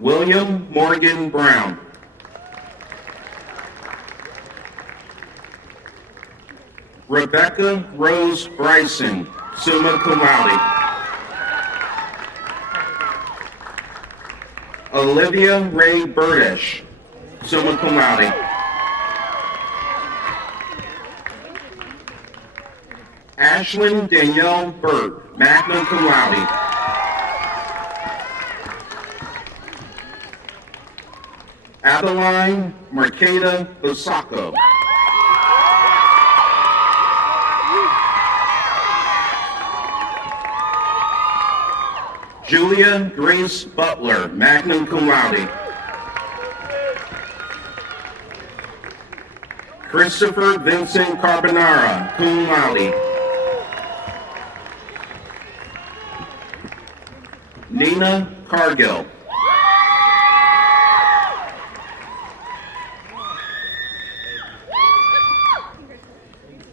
William Morgan Brown. Rebecca Rose Bryson, summa cum laude. Olivia Ray Burdish, summa cum laude. Ashlyn Danielle Burt, magna cum laude. Adeline Marqueta Osako. Julia Grace Butler, magna cum laude. Christopher Vincent Carbonara, cum laude. Nina Cargill.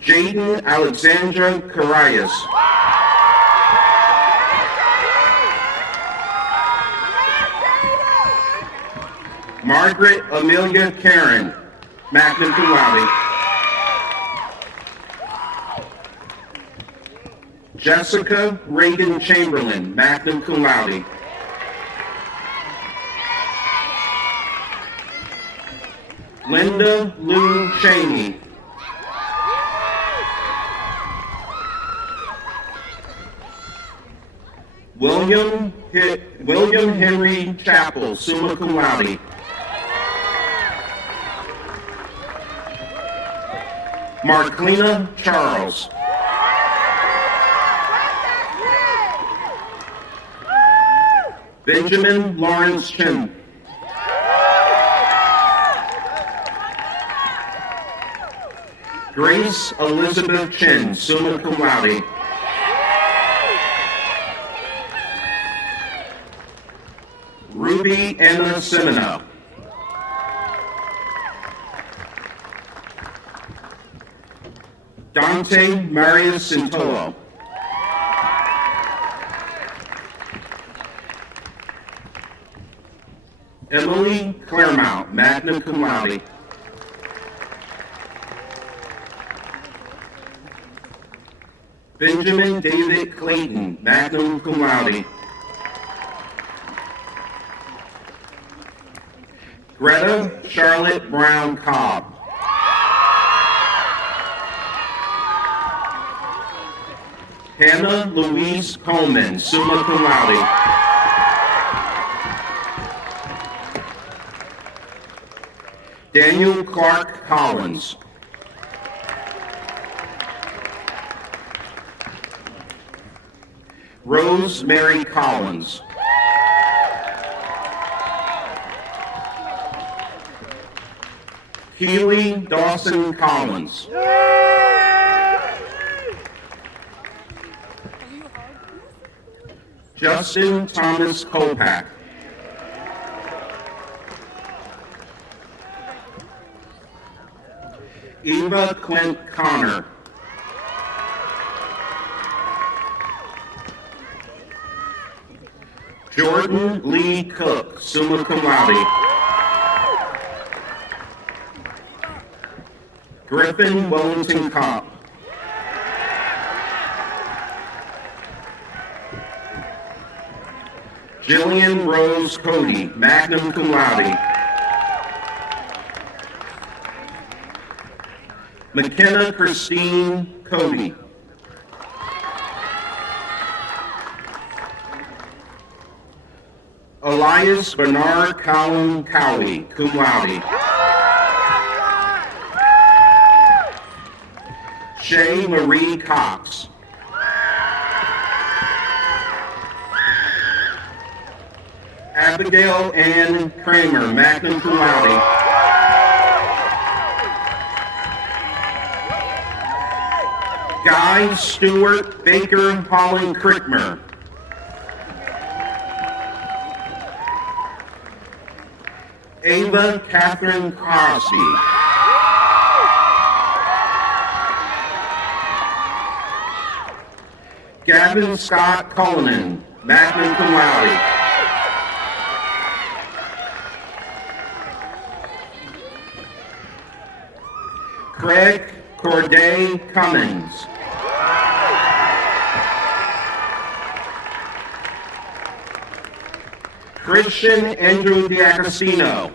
Jaden Alexandra Carias. Margaret Amelia Karen, magna cum laude. Jessica Reagan Chamberlain, magna cum laude. Linda Lou Cheney. William Henry Chappell, summa cum laude. Marklina Charles. Benjamin Lawrence Chin. Grace Elizabeth Chin, summa cum laude. Ruby Anna Semino. Dante Marius Sintolo. Emily Claremont, magna cum laude. Benjamin David Clayton, magna cum laude. Greta Charlotte Brown Cobb. Hannah Louise Coleman, summa cum laude. Daniel Clark Collins. Rose Mary Collins. Keely Dawson Collins. Justin Thomas Kopak. Eva Clint Connor. Jordan Lee Cook, summa cum laude. Griffin Wellington Kopp. Jillian Rose Cody, magna cum laude. McKenna Christine Cody. Elias Bernard Collin Cowie, cum laude. Shay Marie Cox. Abigail Ann Kramer, magna cum laude. Guy Stewart Baker Holland Crickmer. Ava Catherine Crosby. Gavin Scott Cullinan, magna cum laude. Craig Corday Cummins. Christian Andrew D'Agostino.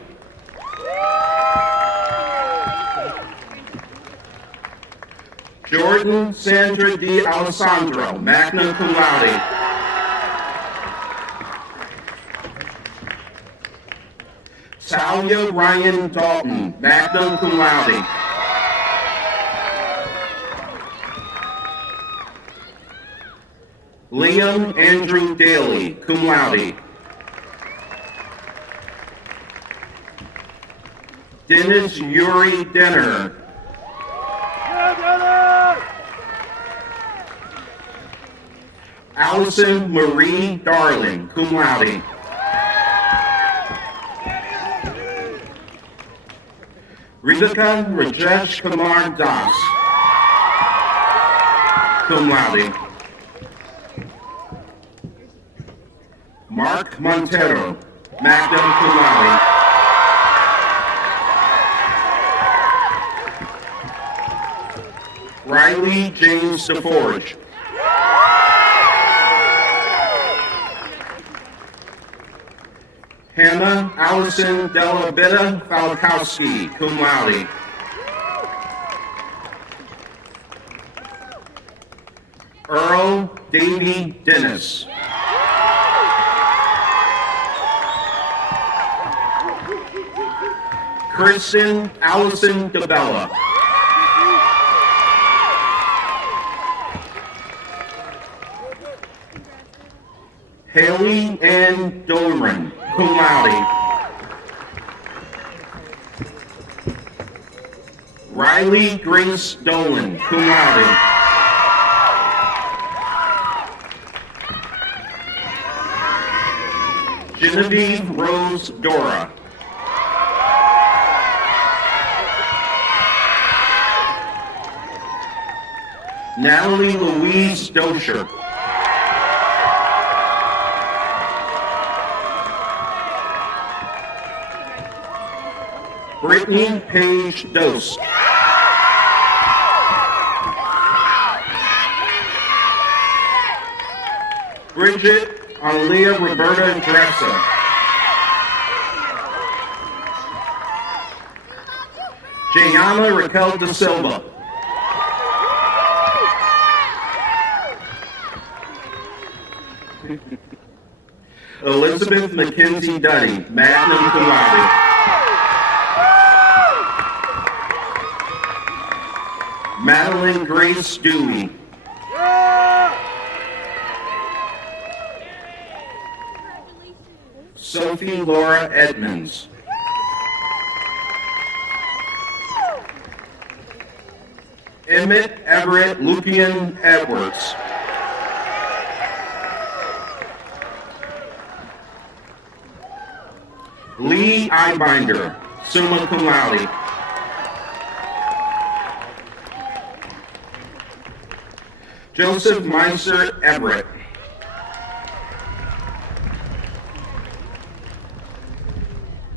Jordan Sandra D. Alessandro, magna cum laude. Talia Ryan Dalton, magna cum laude. Liam Andrew Daly, cum laude. Dennis Yuri Denner. Allison Marie Darling, cum laude. Rivika Rajesh Kumar Das, cum laude. Mark Montero, magna cum laude. Riley James DeForge. Hannah Allison Della Betta Falkowski, cum laude. Earl Davy Dennis. Kristen Allison DeBella. Haley Ann Dolman, cum laude. Riley Grace Dolan, cum laude. Genevieve Rose Dora. Natalie Louise Dosher. Brittany Paige Dose. Bridget Alia Roberta Drexel. Jayana Raquel Da Silva. Elizabeth Mackenzie Duddy, magna cum laude. Madeline Grace Dewey. Sophie Laura Edmonds. Emmett Everett Lupian Edwards. Lee Eyebinder, summa cum laude. Joseph Meiser Everett.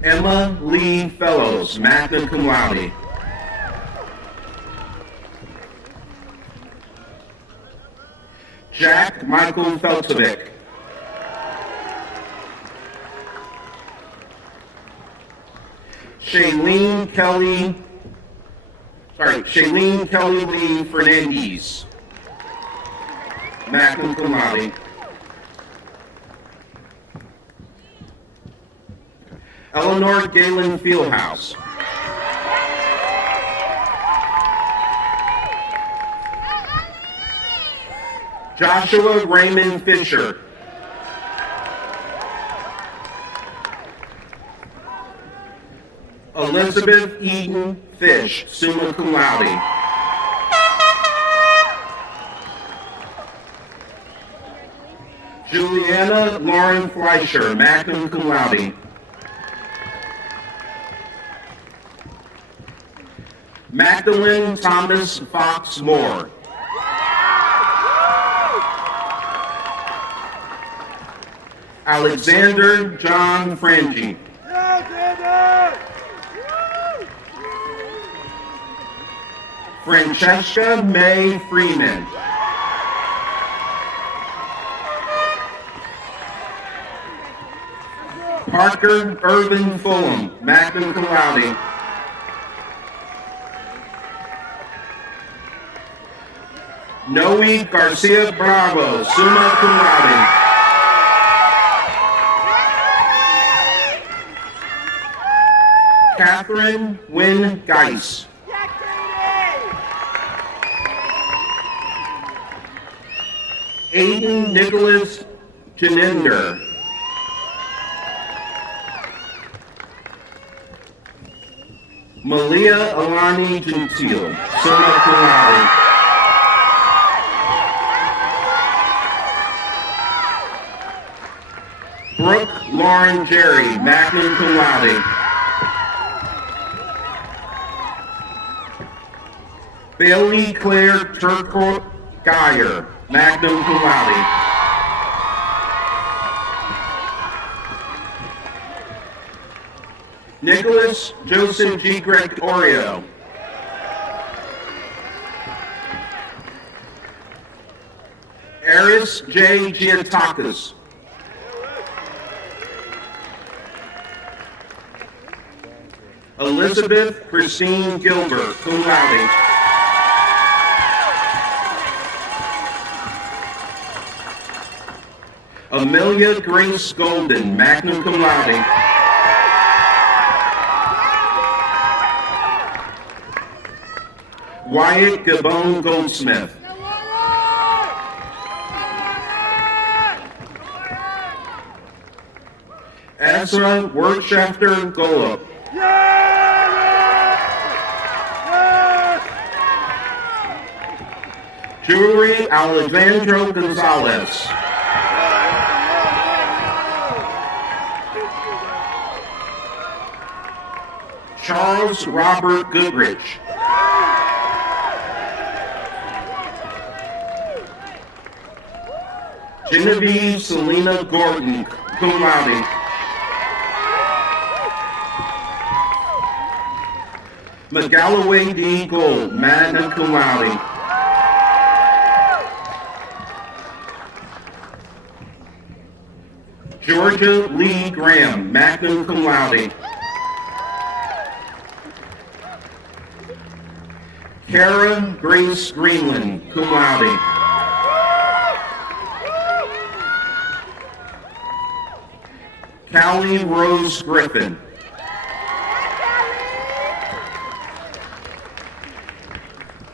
Emma Lee Fellows, magna cum laude. Jack Michael Feltovic. Shailene Kelly Lee Fernandez, magna cum laude. Eleanor Galen Fieldhouse. Joshua Raymond Fisher. Elizabeth Eden Fish, summa cum laude. Juliana Lauren Fleischer, magna cum laude. Magdalene Thomas Fox Moore. Alexander John Frangie. Francesca May Freeman. Parker Irvin Fulham, magna cum laude. Noe Garcia Bravo, summa cum laude. Catherine Wynn Geis. Aiden Nicholas Janinder. Malia Alani Gentile, summa cum laude. Brooke Lauren Jerry, magna cum laude. Bailey Claire Turco Geyer, magna cum laude. Nicholas Joseph G. Gregorio. Eris J. Giatakis. Elizabeth Christine Gilbert, cum laude. Amelia Grace Golden, magna cum laude. Wyatt Gabon Goldsmith. Ezra Wirtschafter Golub. Julie Alejandro Gonzalez. Charles Robert Goodrich. Genevieve Selena Gordon, cum laude. McGalloway D. Gold, magna cum laude. Georgia Lee Graham, magna cum laude. Kara Grace Greenland, cum laude. Callie Rose Griffin.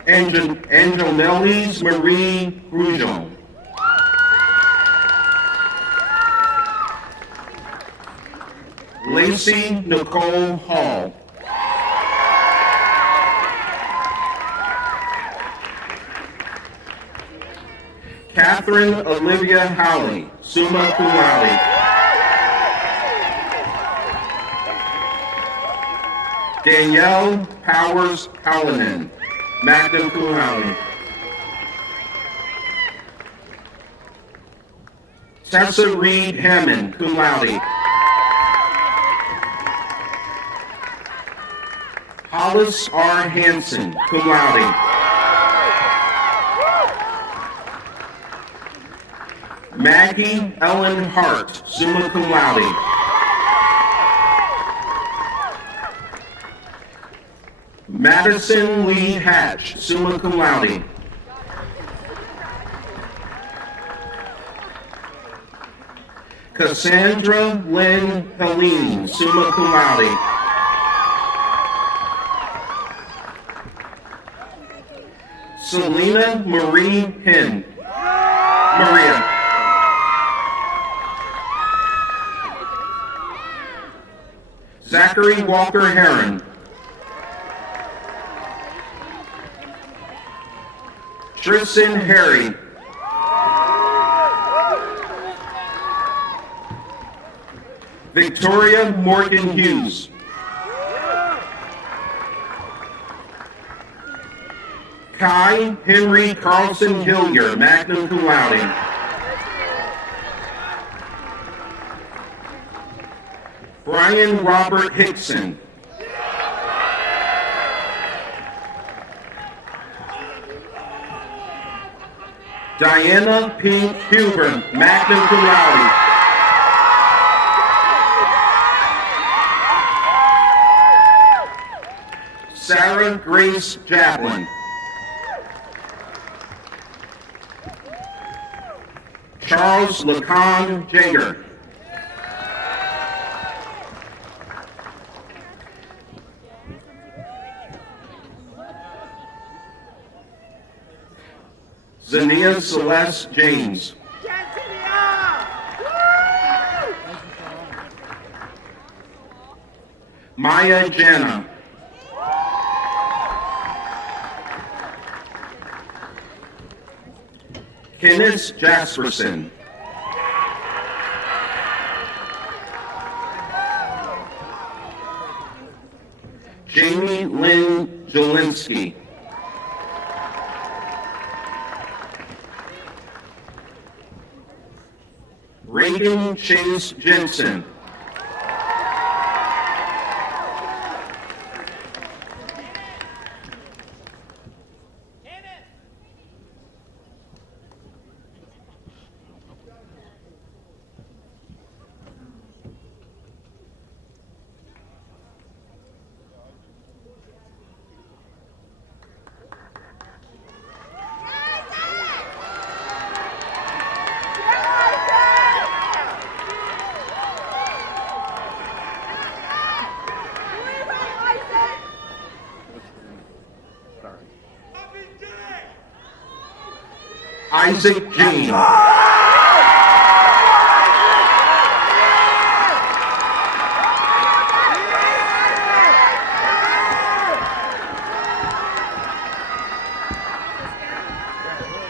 Angelelise Marie Grujon. Lacey Nicole Hall. Catherine Olivia Howley, summa cum laude. Danielle Powers Hallinan, magna cum laude. Tessa Reed Hammond, cum laude. Hollis R. Hansen, cum laude. Maggie Ellen Hart, summa cum laude. Madison Lee Hatch, summa cum laude. Cassandra Lynn Helene, summa cum laude. Selena Marie Penn. Maria. Zachary Walker Heron. Tristan Harry. Victoria Morgan Hughes. Kai Henry Carlson Hillier, magna cum laude. Brian Robert Hickson. Diana Pink Huber, magna cum laude. Sarah Grace Chaplin. Charles Lacan Jager. Zania Celeste James. Maya Jana. Kenneth Jasperson. Jamie Lynn Jelinski. Reagan Chase Jensen. Isaac Jean.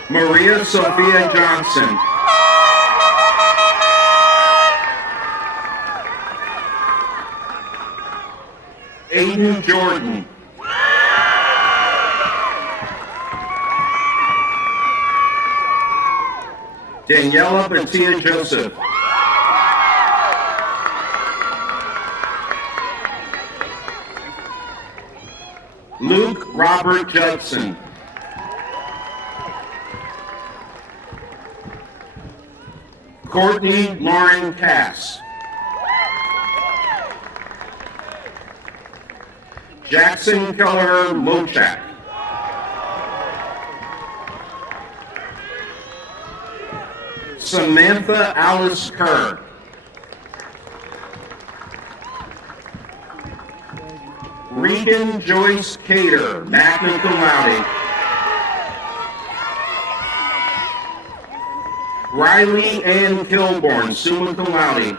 Maria Sophia Johnson. Aiden Jordan. Daniela Bettina Joseph. Luke Robert Judson. Courtney Lauren Cass. Jackson Keller Mochak. Samantha Alice Kerr. Regan Joyce Cater, magna cum laude. Riley Ann Kilborn, summa cum laude.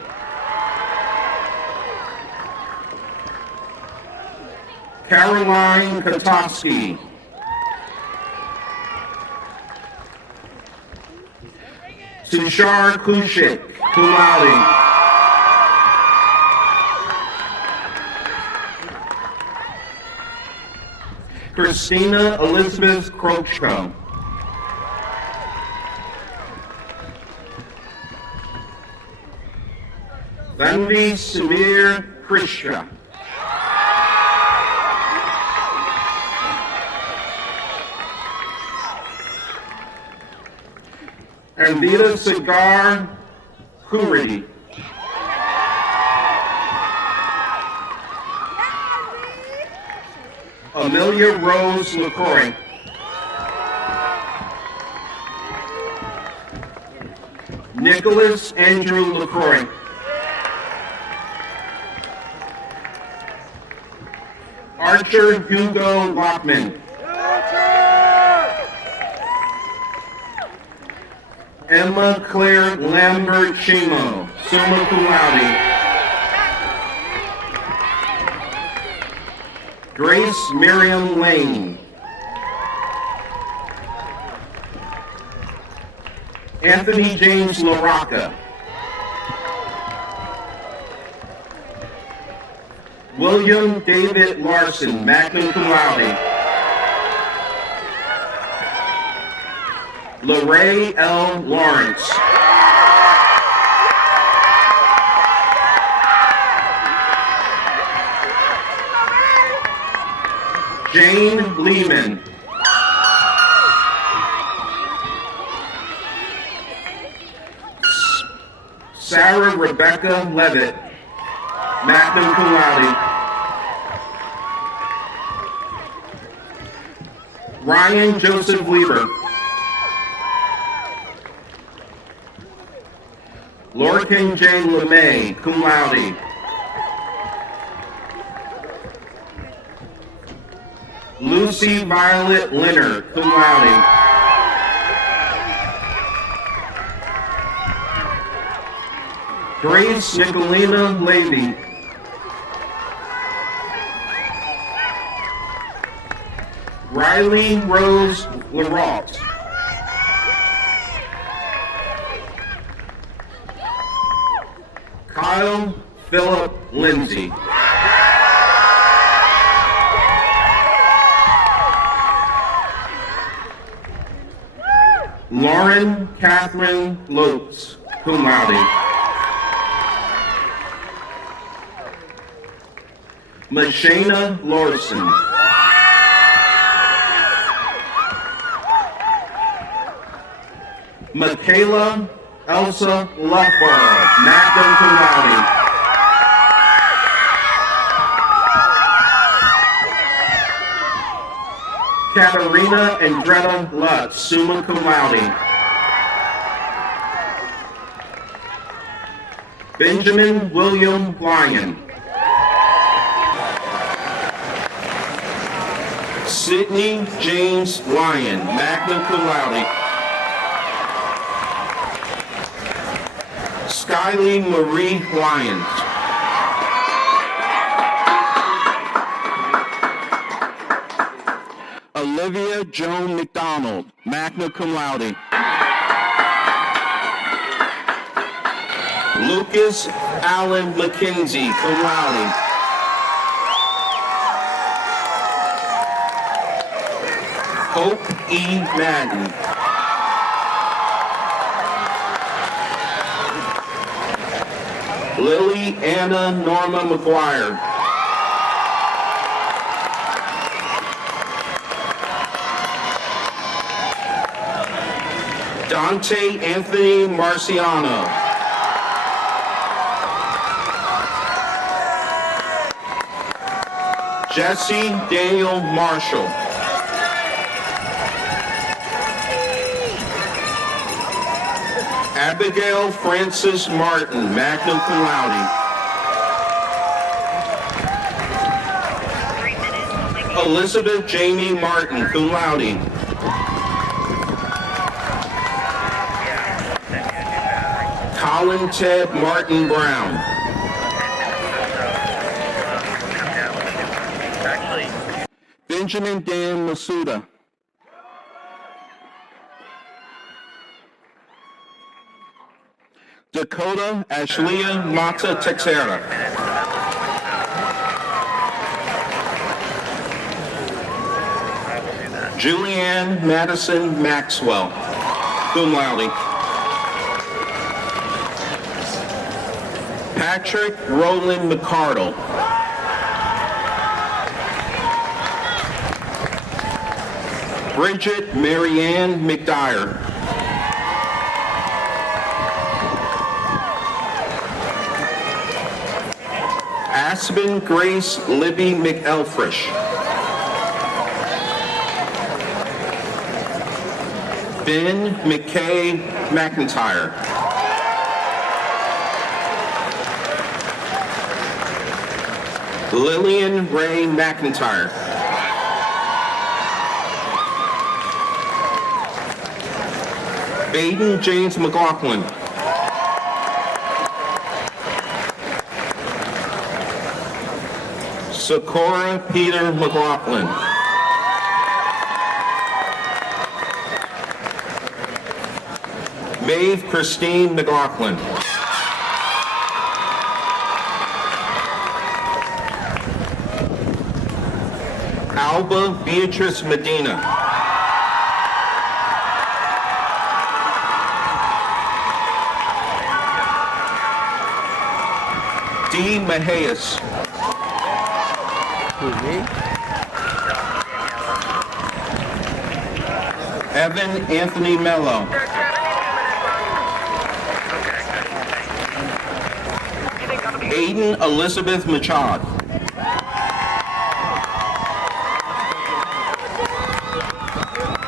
Caroline Katowski. Tushar Kushik, cum laude. Christina Elizabeth Krochko. Thanvi Samir Krishka. Andita Sagar Kuridi. Amelia Rose LaCroix. Nicholas Andrew LaCroix. Archer Hugo Lockman. Emma Claire Lambert Chimo, summa cum laude. Grace Miriam Lane. Anthony James LaRocca. William David Larson, magna cum laude. LaRae L. Lawrence. Jane Lehman. Sarah Rebecca Levitt, magna cum laude. Ryan Joseph Weaver. Duncan J. LeMay, cum laude. Lucy Violet Linner, cum laude. Grace Nicolina Levy. Riley Rose LaRosse. Kyle Philip Lindsay. Lauren Catherine Lopes, cum laude. Mashana Lorson. Michaela Elsa Loughborough, magna cum laude. Katarina and Greta Lutz, summa cum laude. Benjamin William Lyon. Sidney James Lyon, magna cum laude. Skylie Marie Lyons. Olivia Joan McDonald, magna cum laude. Lucas Allen McKenzie, cum laude. Hope E. Madden. Lily Anna Norma McGuire. Dante Anthony Marciano. Jesse Daniel Marshall. Abigail Francis Martin, magna cum laude. Elizabeth Jamie Martin, cum laude. Colin Ted Martin Brown. Benjamin Dan Masuda. Dakota Ashlia Mata Texera. Julianne Madison Maxwell, cum laude. Patrick Roland McCardle. Bridget Marianne McDyer. Aspen Grace Libby McElfresh. Ben McKay McIntyre. Lillian Ray McIntyre. Baden James McLaughlin. Socorro Peter McLaughlin. Maeve Christine McLaughlin. Alba Beatrice Medina. D. Mahias. Evan Anthony Mello. Aiden Elizabeth Machad.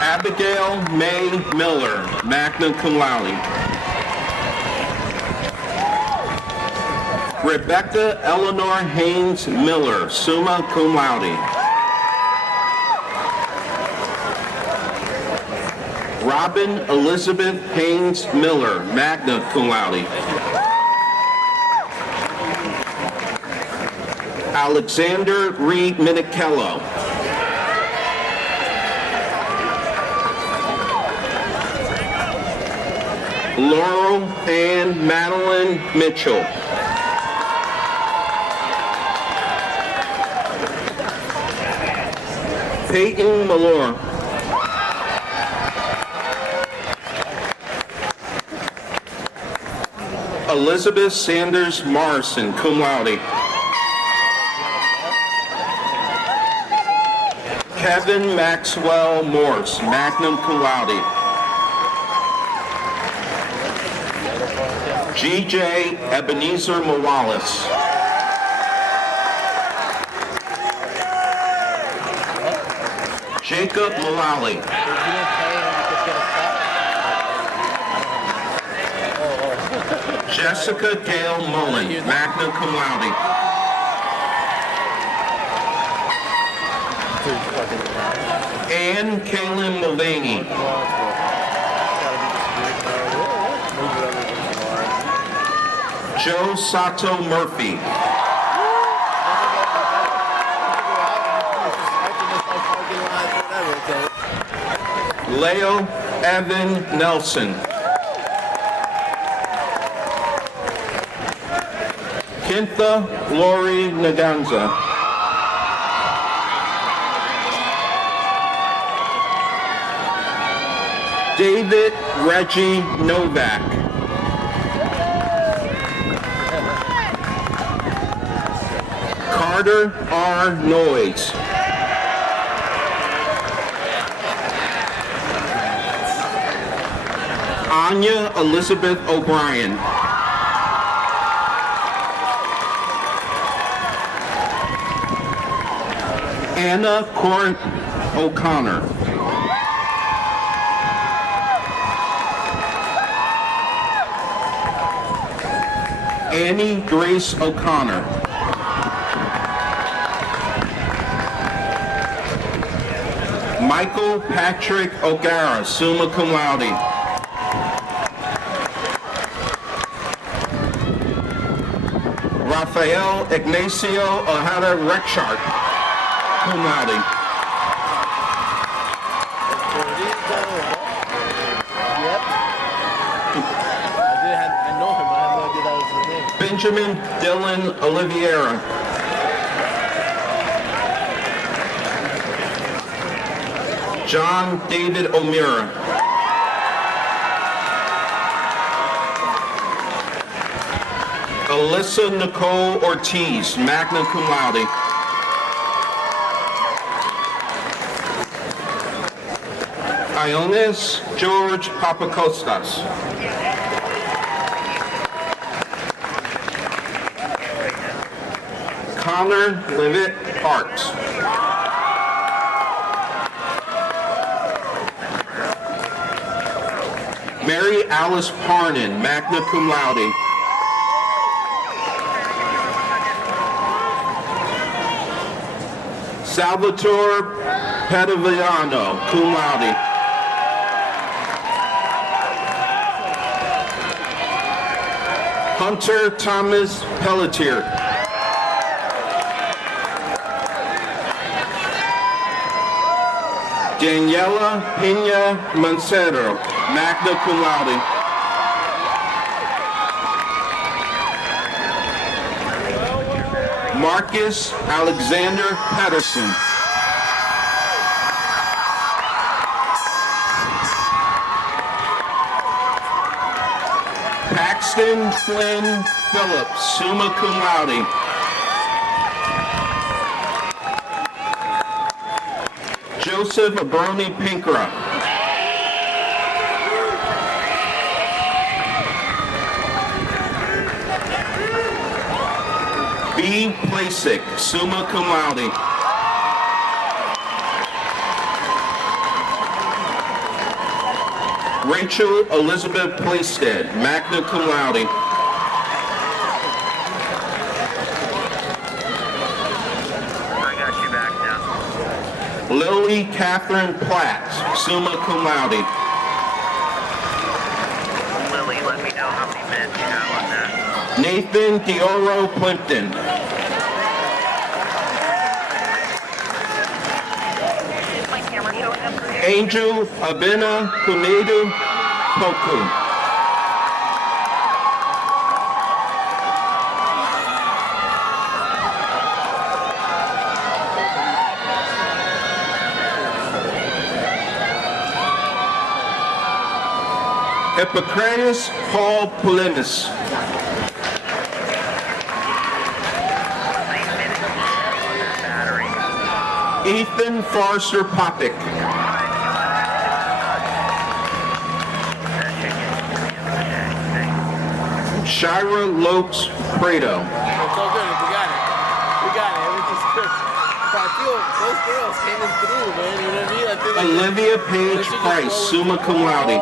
Abigail May Miller, magna cum laude. Rebecca Eleanor Haynes Miller, summa cum laude. Robin Elizabeth Haynes Miller, magna cum laude. Alexander Reed Minichello. Laurel Ann Madeline Mitchell. Peyton Malore. Elizabeth Sanders Morrison, cum laude. Kevin Maxwell Morse, magna cum laude. G.J. Ebenezer Morales. Jacob Mullally. Jessica Gail Mullen, magna cum laude. Ann Kaylin Mulvaney. Joe Sato Murphy. Leo Evan Nelson. Kintha Lori Naganza. David Reggie Novak. Carter R. Noyes. Anya Elizabeth O'Brien. Anna Court O'Connor. Annie Grace O'Connor. Michael Patrick O'Gara, summa cum laude. Rafael Ignacio Ojeda Rexart, cum laude. I know him, I have no idea that was his name. Benjamin Dylan Oliveira. John David O'Meara. Alyssa Nicole Ortiz, magna cum laude. Ionis George Papakostas. Connor Levitt Parks. Mary Alice Parnan, magna cum laude. Salvatore Padaviano, cum laude. Hunter Thomas Pelletier. Daniela Pena Mancero, magna cum laude. Marcus Alexander Patterson. Paxton Flynn Phillips, summa cum laude. Joseph Abroni Pinkra. B. Plasick, summa cum laude. Rachel Elizabeth Plaisted, magna cum laude. Lily Catherine Platt, summa cum laude. Lily, let me know how many minutes you have on that. Nathan Dioro Plimpton. Is my camera showing up for you? Angel Abena Kunedu Poku. Epicrates Paul Polinis. Ethan Forrester Popick. Shira Lopes Prado. It's all good. We got it. We got it. Everything's good. But I feel those girls came in through, man. You know what I mean? I feel like Olivia Page Price, summa cum laude.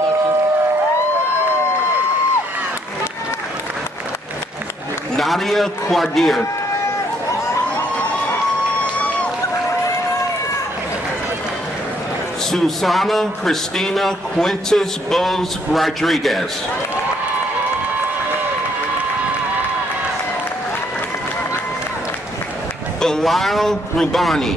Nadia Quadir. Susana Cristina Quintus Bowes Rodriguez. Bilal Rubani.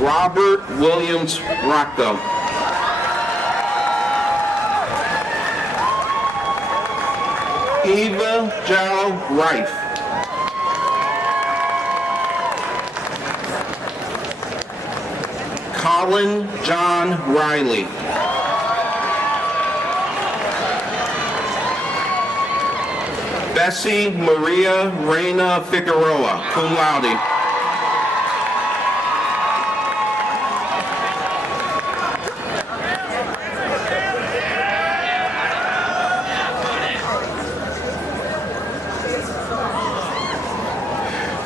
Robert Williams Rocco. Eva Jal Rife. Colin John Riley. Bessie Maria Reina Figueroa, cum laude.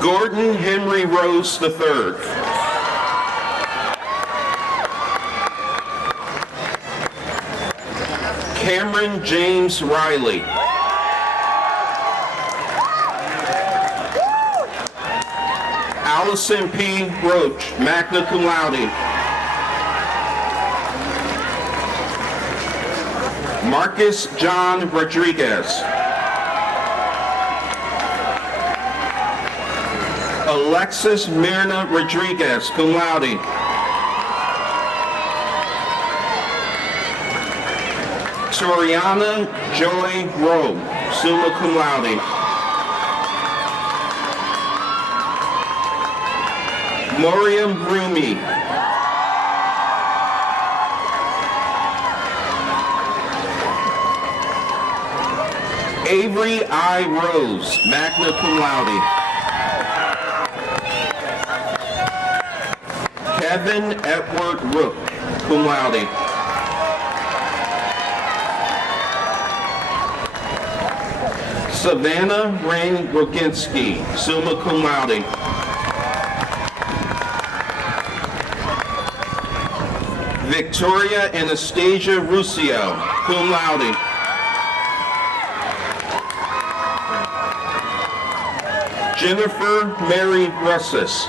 Gordon Henry Rose III. Cameron James Riley. Allison P. Roach, magna cum laude. Marcus John Rodriguez. Alexis Mirna Rodriguez, cum laude. Toriana Joy Rowe, summa cum laude. Moriam Rumi. Avery I. Rose, magna cum laude. Kevin Edward Rook, cum laude. Savannah Rain Roginski, summa cum laude. Victoria Anastasia Ruscio, cum laude. Jennifer Mary Russis.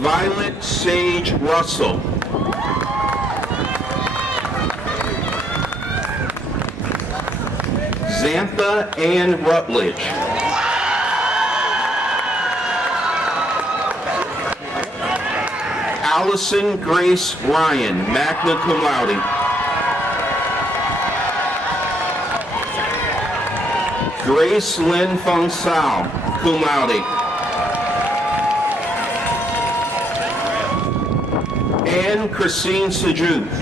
Violet Sage Russell. Xantha Ann Rutledge. Allison Grace Ryan, magna cum laude. Grace Lynn Fong Sao, cum laude. Anne Christine Sejuth.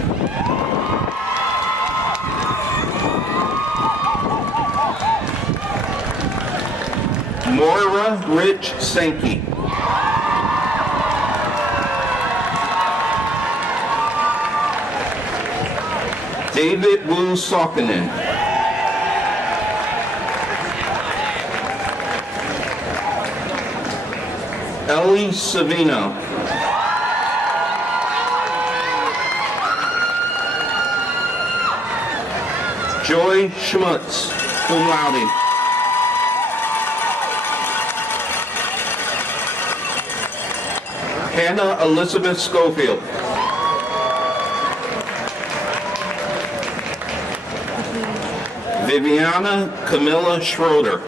Moira Rich Sankey. David Wu Salkinen. Ellie Savino. Joy Schmutz, cum laude. Hannah Elizabeth Schofield. Viviana Camilla Schroeder.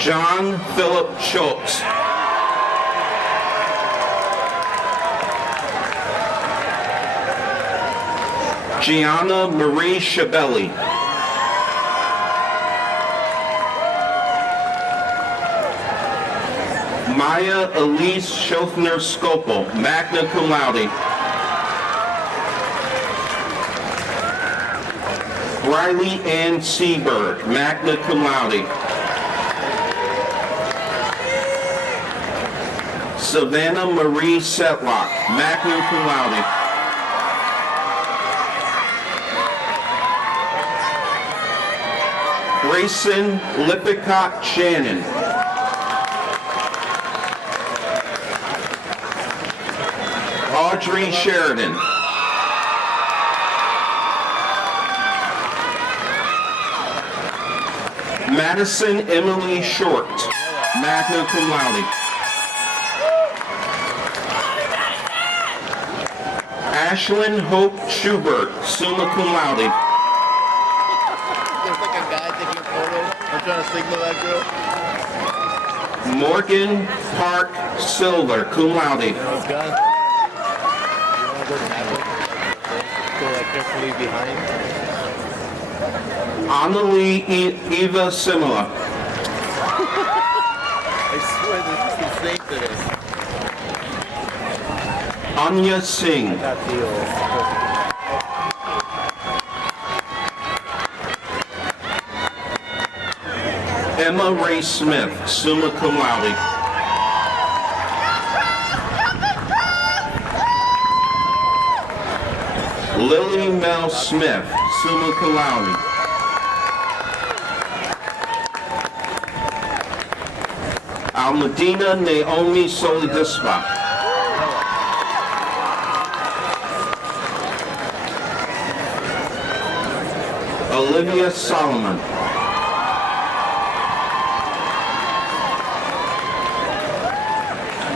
John Philip Schultz. Gianna Marie Shabelli. Maya Elise Schofner Scopel, magna cum laude. Riley Ann Seberg, magna cum laude. Savannah Marie Setlock, magna cum laude. Grayson Lippincott Shannon. Audrey Sheridan. Madison Emily Short, magna cum laude. Ashlyn Hope Schubert, summa cum laude. There's like a guy taking photos. I'm trying to signal that girl. Morgan Park Silver, cum laude. This guy. You want to go go like carefully behind. Annalie Eva Simula. I swear this is insane today. Anya Singh. That feels. Emma Ray Smith, summa cum laude. Lily Mel Smith, summa cum laude. Almadina Naomi Solidispa. Olivia Solomon.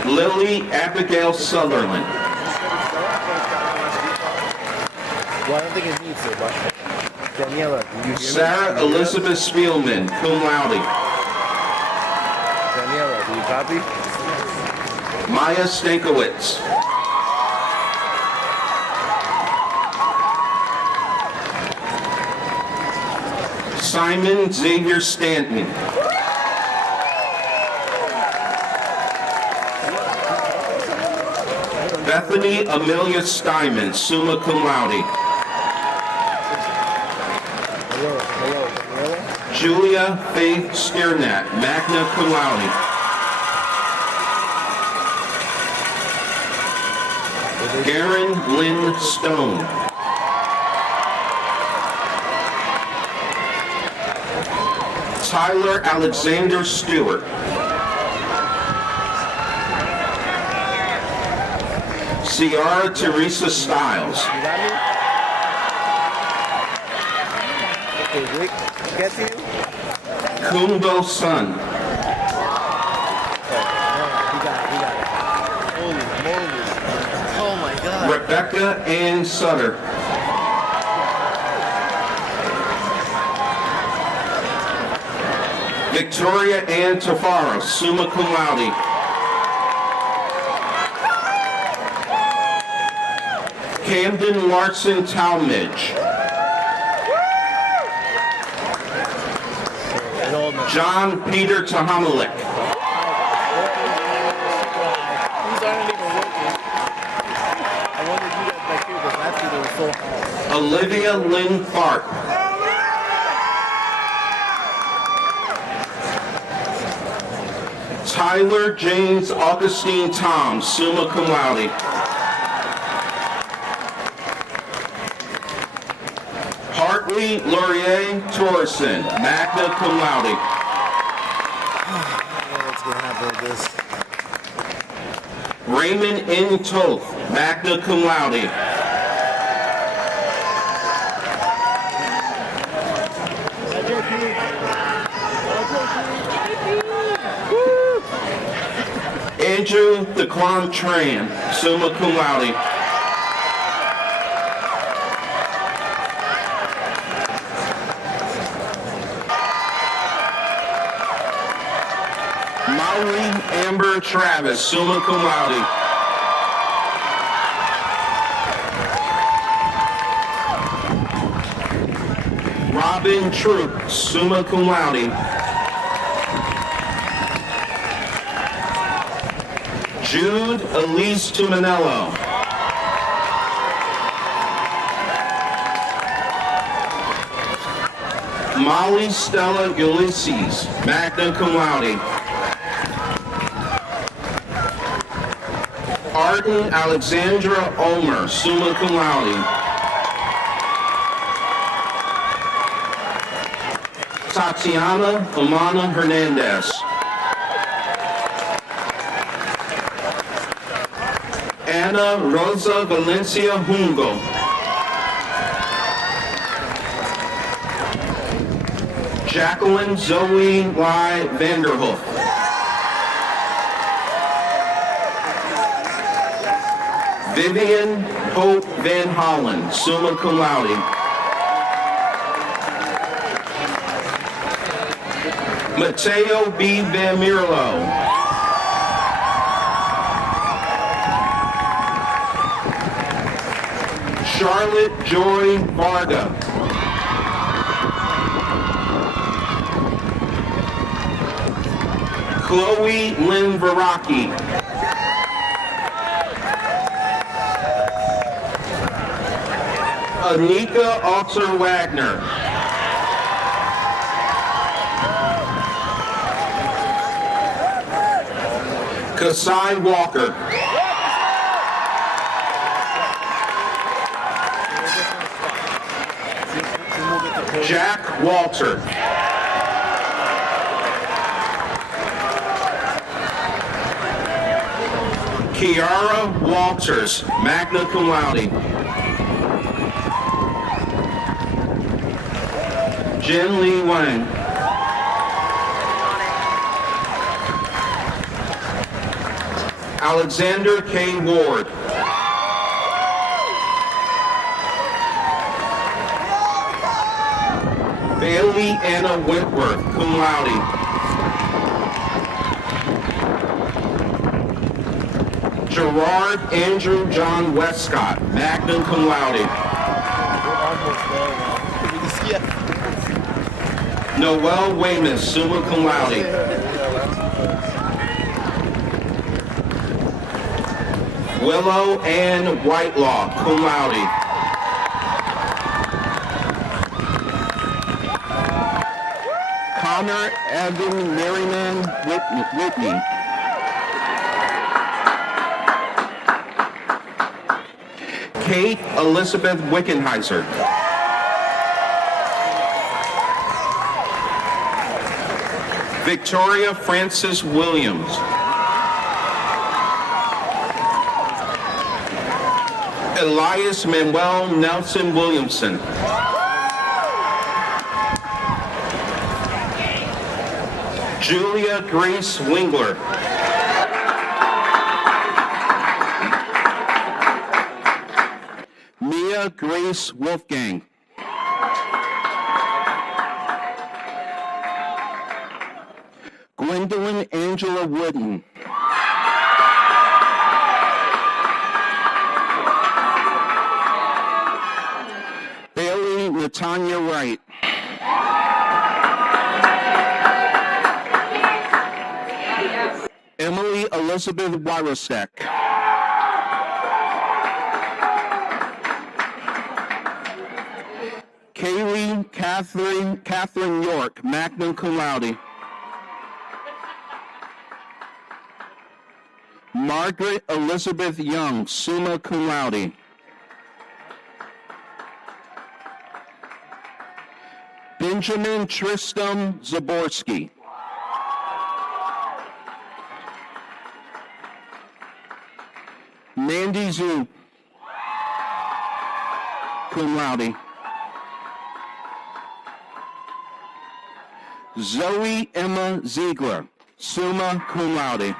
Lily Abigail Sutherland. Well, I don't think it needs it, but Daniela, do you hear me? Sarah Elizabeth Spielman, cum laude. Daniela, do you copy? Maya Stankowitz. Simon Xavier Stanton. Bethany Amelia Steinman, summa cum laude. Hello, Daniela? Julia Faith Stiernat, magna cum laude. Karen Lynn Stone. Tyler Alexander Stewart. Ciara Teresa Stiles. You got me? Okay, Rick, get to you? Kumbo Sun. Oh, he got it. Holy moly. Oh my God. Rebecca Ann Sutter. Victoria Ann Tafaro, summa cum laude. Camden Larson Talmadge. John Peter Tahamalik. These aren't even working. I wondered you guys back here, but last year they were so hard. Olivia Lynn Clark. Tyler James Augustine Tom, summa cum laude. Hartley Laurier Torreson, magna cum laude. What's going to happen with this? Raymond N. Toth, magna cum laude. Andrew DeQuan Tran, summa cum laude. Maureen Amber Travis, summa cum laude. Robin Troop, summa cum laude. Jude Elise Tumanello. Molly Stella Ulysses, magna cum laude. Arden Alexandra Omer, summa cum laude. Tatiana Amana Hernandez. Ana Rosa Valencia Jungo. Jacqueline Zoe Y. Vanderhoof. Vivian Hope Van Hollen, summa cum laude. Mateo B. Van Mierlo. Charlotte Joy Varga. Chloe Lynn Veraki. Anika Alter Wagner. Kasai Walker. Jack Walter. Kiara Walters, magna cum laude. Jen Lee Wang. Alexander K. Ward. Bailey Anna Whitworth, cum laude. Gerard Andrew John Westcott, magna cum laude. Noel Weymouth, summa cum laude. Willow Ann Whitelaw, cum laude. Connor Evan Merriman Whitney. Kate Elizabeth Wickenheiser. Victoria Francis Williams. Elias Manuel Nelson Williamson. Julia Grace Wingler. Mia Grace Wolfgang. Gwendolyn Angela Wooden. Bailey Latanya Wright. Emily Elizabeth Wyrostek. Kaylee Catherine York, magna cum laude. Margaret Elizabeth Young, summa cum laude. Benjamin Tristam Zaborski. Mandy Zoom, cum laude. Zoe Emma Ziegler, summa cum laude.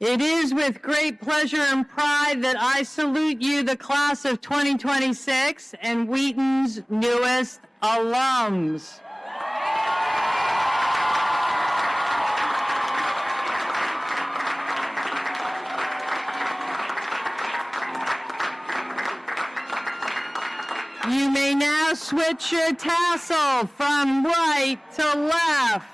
It is with great pleasure and pride that I salute you, the class of 2026 and Wheaton's newest alums. You may now switch your tassel from right to left.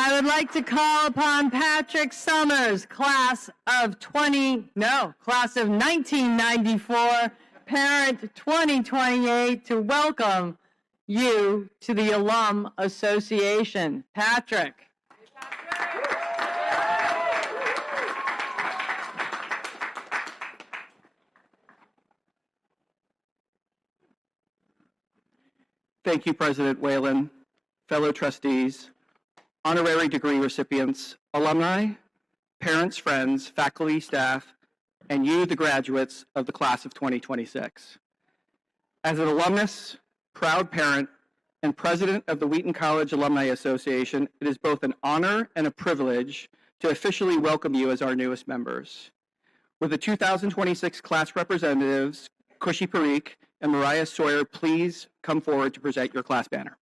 I would like to call upon Patrick Summers, class of 1994, parent 2028, to welcome you to the Alum Association. Patrick. Thank you, President Whelan, fellow trustees, honorary degree recipients, alumni, parents, friends, faculty, staff, and you, the graduates of the class of 2026. As an alumnus, proud parent, and president of the Wheaton College Alumni Association, it is both an honor and a privilege to officially welcome you as our newest members. With the 2026 class representatives, Kushi Parikh and Mariah Sawyer, please come forward to present your class banner.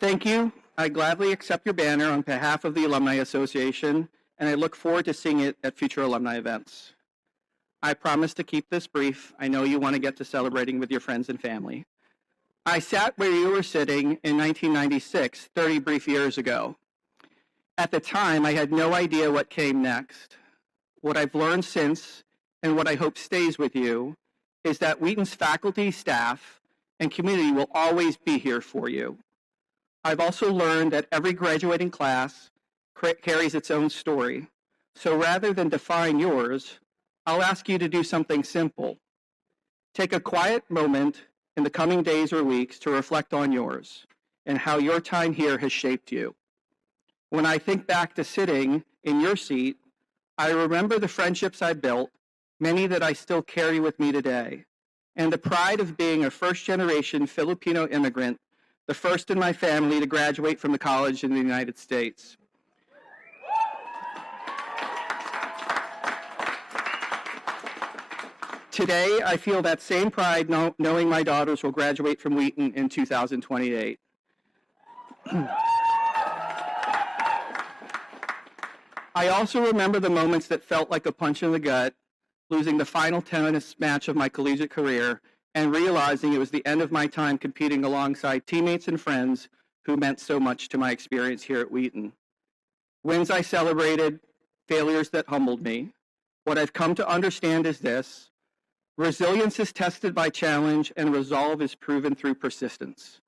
Thank you. I gladly accept your banner on behalf of the Alumni Association, and I look forward to seeing it at future alumni events. I promise to keep this brief. I know you want to get to celebrating with your friends and family. I sat where you were sitting in 1996, 30 brief years ago. At the time, I had no idea what came next. What I've learned since, and what I hope stays with you, is that Wheaton's faculty, staff, and community will always be here for you. I've also learned that every graduating class carries its own story. So rather than define yours, I'll ask you to do something simple. Take a quiet moment in the coming days or weeks to reflect on yours and how your time here has shaped you. When I think back to sitting in your seat, I remember the friendships I built, many that I still carry with me today, and the pride of being a first-generation Filipino immigrant, the first in my family to graduate from the college in the United States. Today, I feel that same pride knowing my daughters will graduate from Wheaton in 2028. I also remember the moments that felt like a punch in the gut, losing the final tennis match of my collegiate career and realizing it was the end of my time competing alongside teammates and friends who meant so much to my experience here at Wheaton. Wins I celebrated, failures that humbled me. What I've come to understand is this: resilience is tested by challenge and resolve is proven through persistence.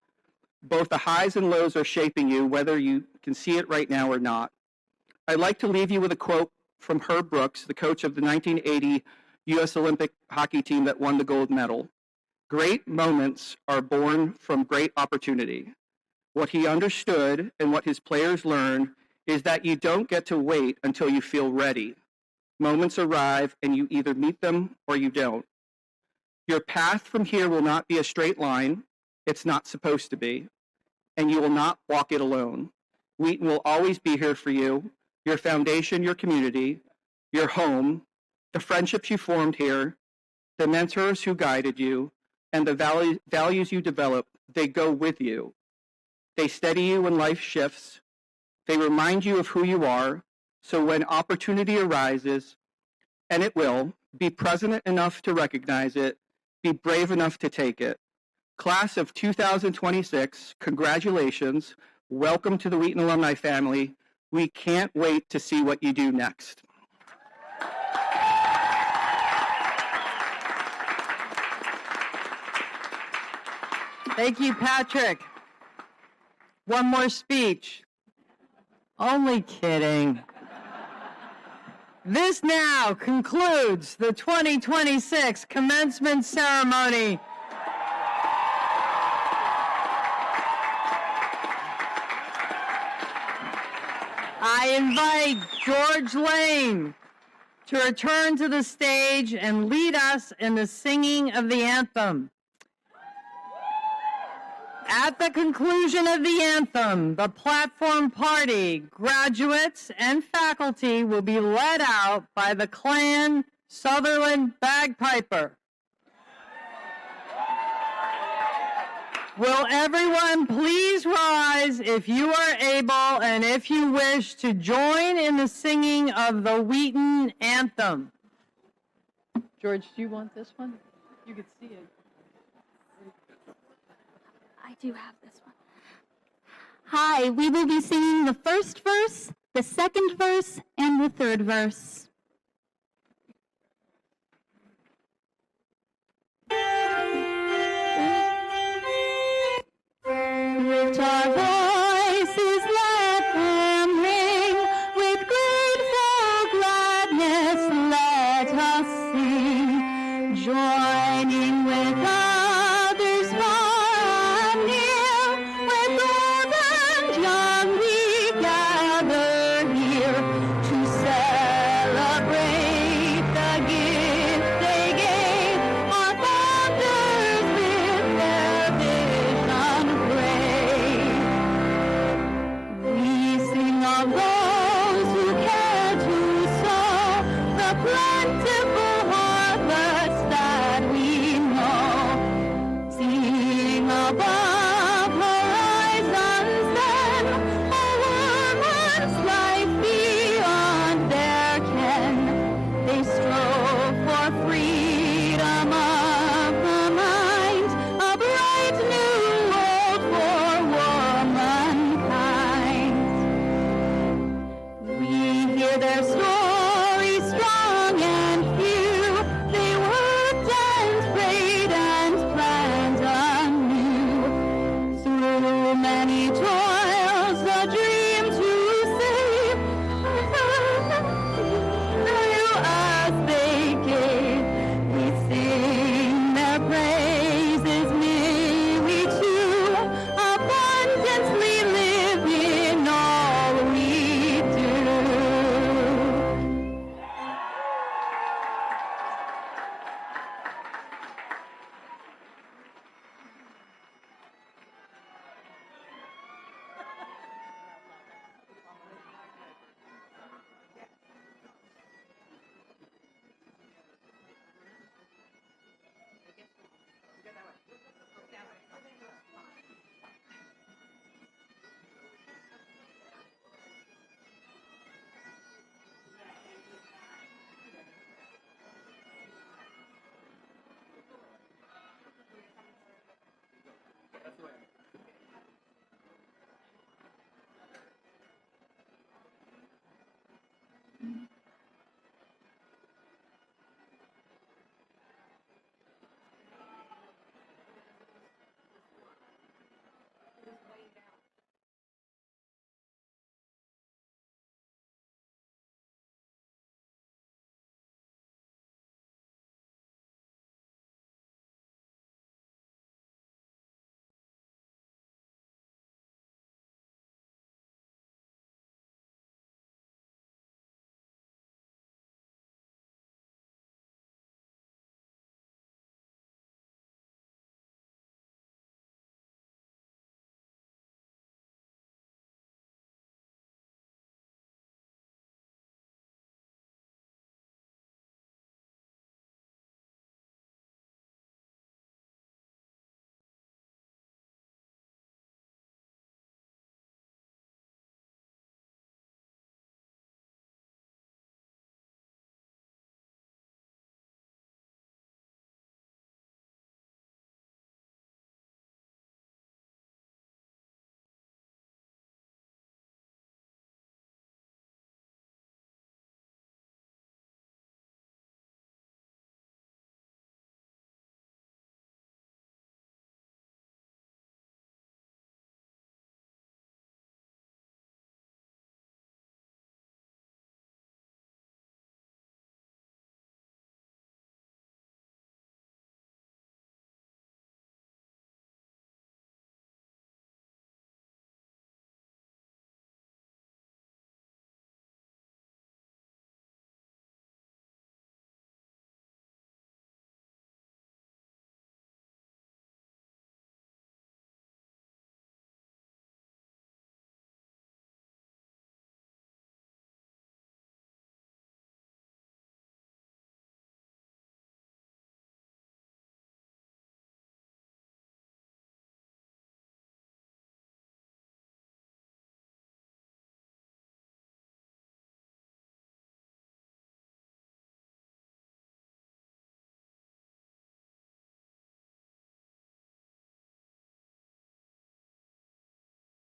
Both the highs and lows are shaping you, whether you can see it right now or not. I'd like to leave you with a quote from Herb Brooks, the coach of the 1980 U.S. Olympic hockey team that won the gold medal. Great moments are born from great opportunity. What he understood and what his players learned is that you don't get to wait until you feel ready. Moments arrive and you either meet them or you don't. Your path from here will not be a straight line. It's not supposed to be. And you will not walk it alone. Wheaton will always be here for you, your foundation, your community, your home, the friendships you formed here, the mentors who guided you, and the values you develop, they go with you. They steady you when life shifts. They remind you of who you are, so when opportunity arises, and it will, be present enough to recognize it, be brave enough to take it. Class of 2026, congratulations. Welcome to the Wheaton Alumni family. We can't wait to see what you do next. Thank you, Patrick. One more speech. Only kidding. This now concludes the 2026 commencement ceremony. I invite George Lane to return to the stage and lead us in the singing of the anthem. At the conclusion of the anthem, the platform party, graduates, and faculty will be led out by the Clan Sutherland Bagpiper. Will everyone please rise if you are able and if you wish to join in the singing of the Wheaton anthem? George, do you want this one? You could see it. I do have this one. Hi, we will be singing the first verse, the second verse, and the third verse.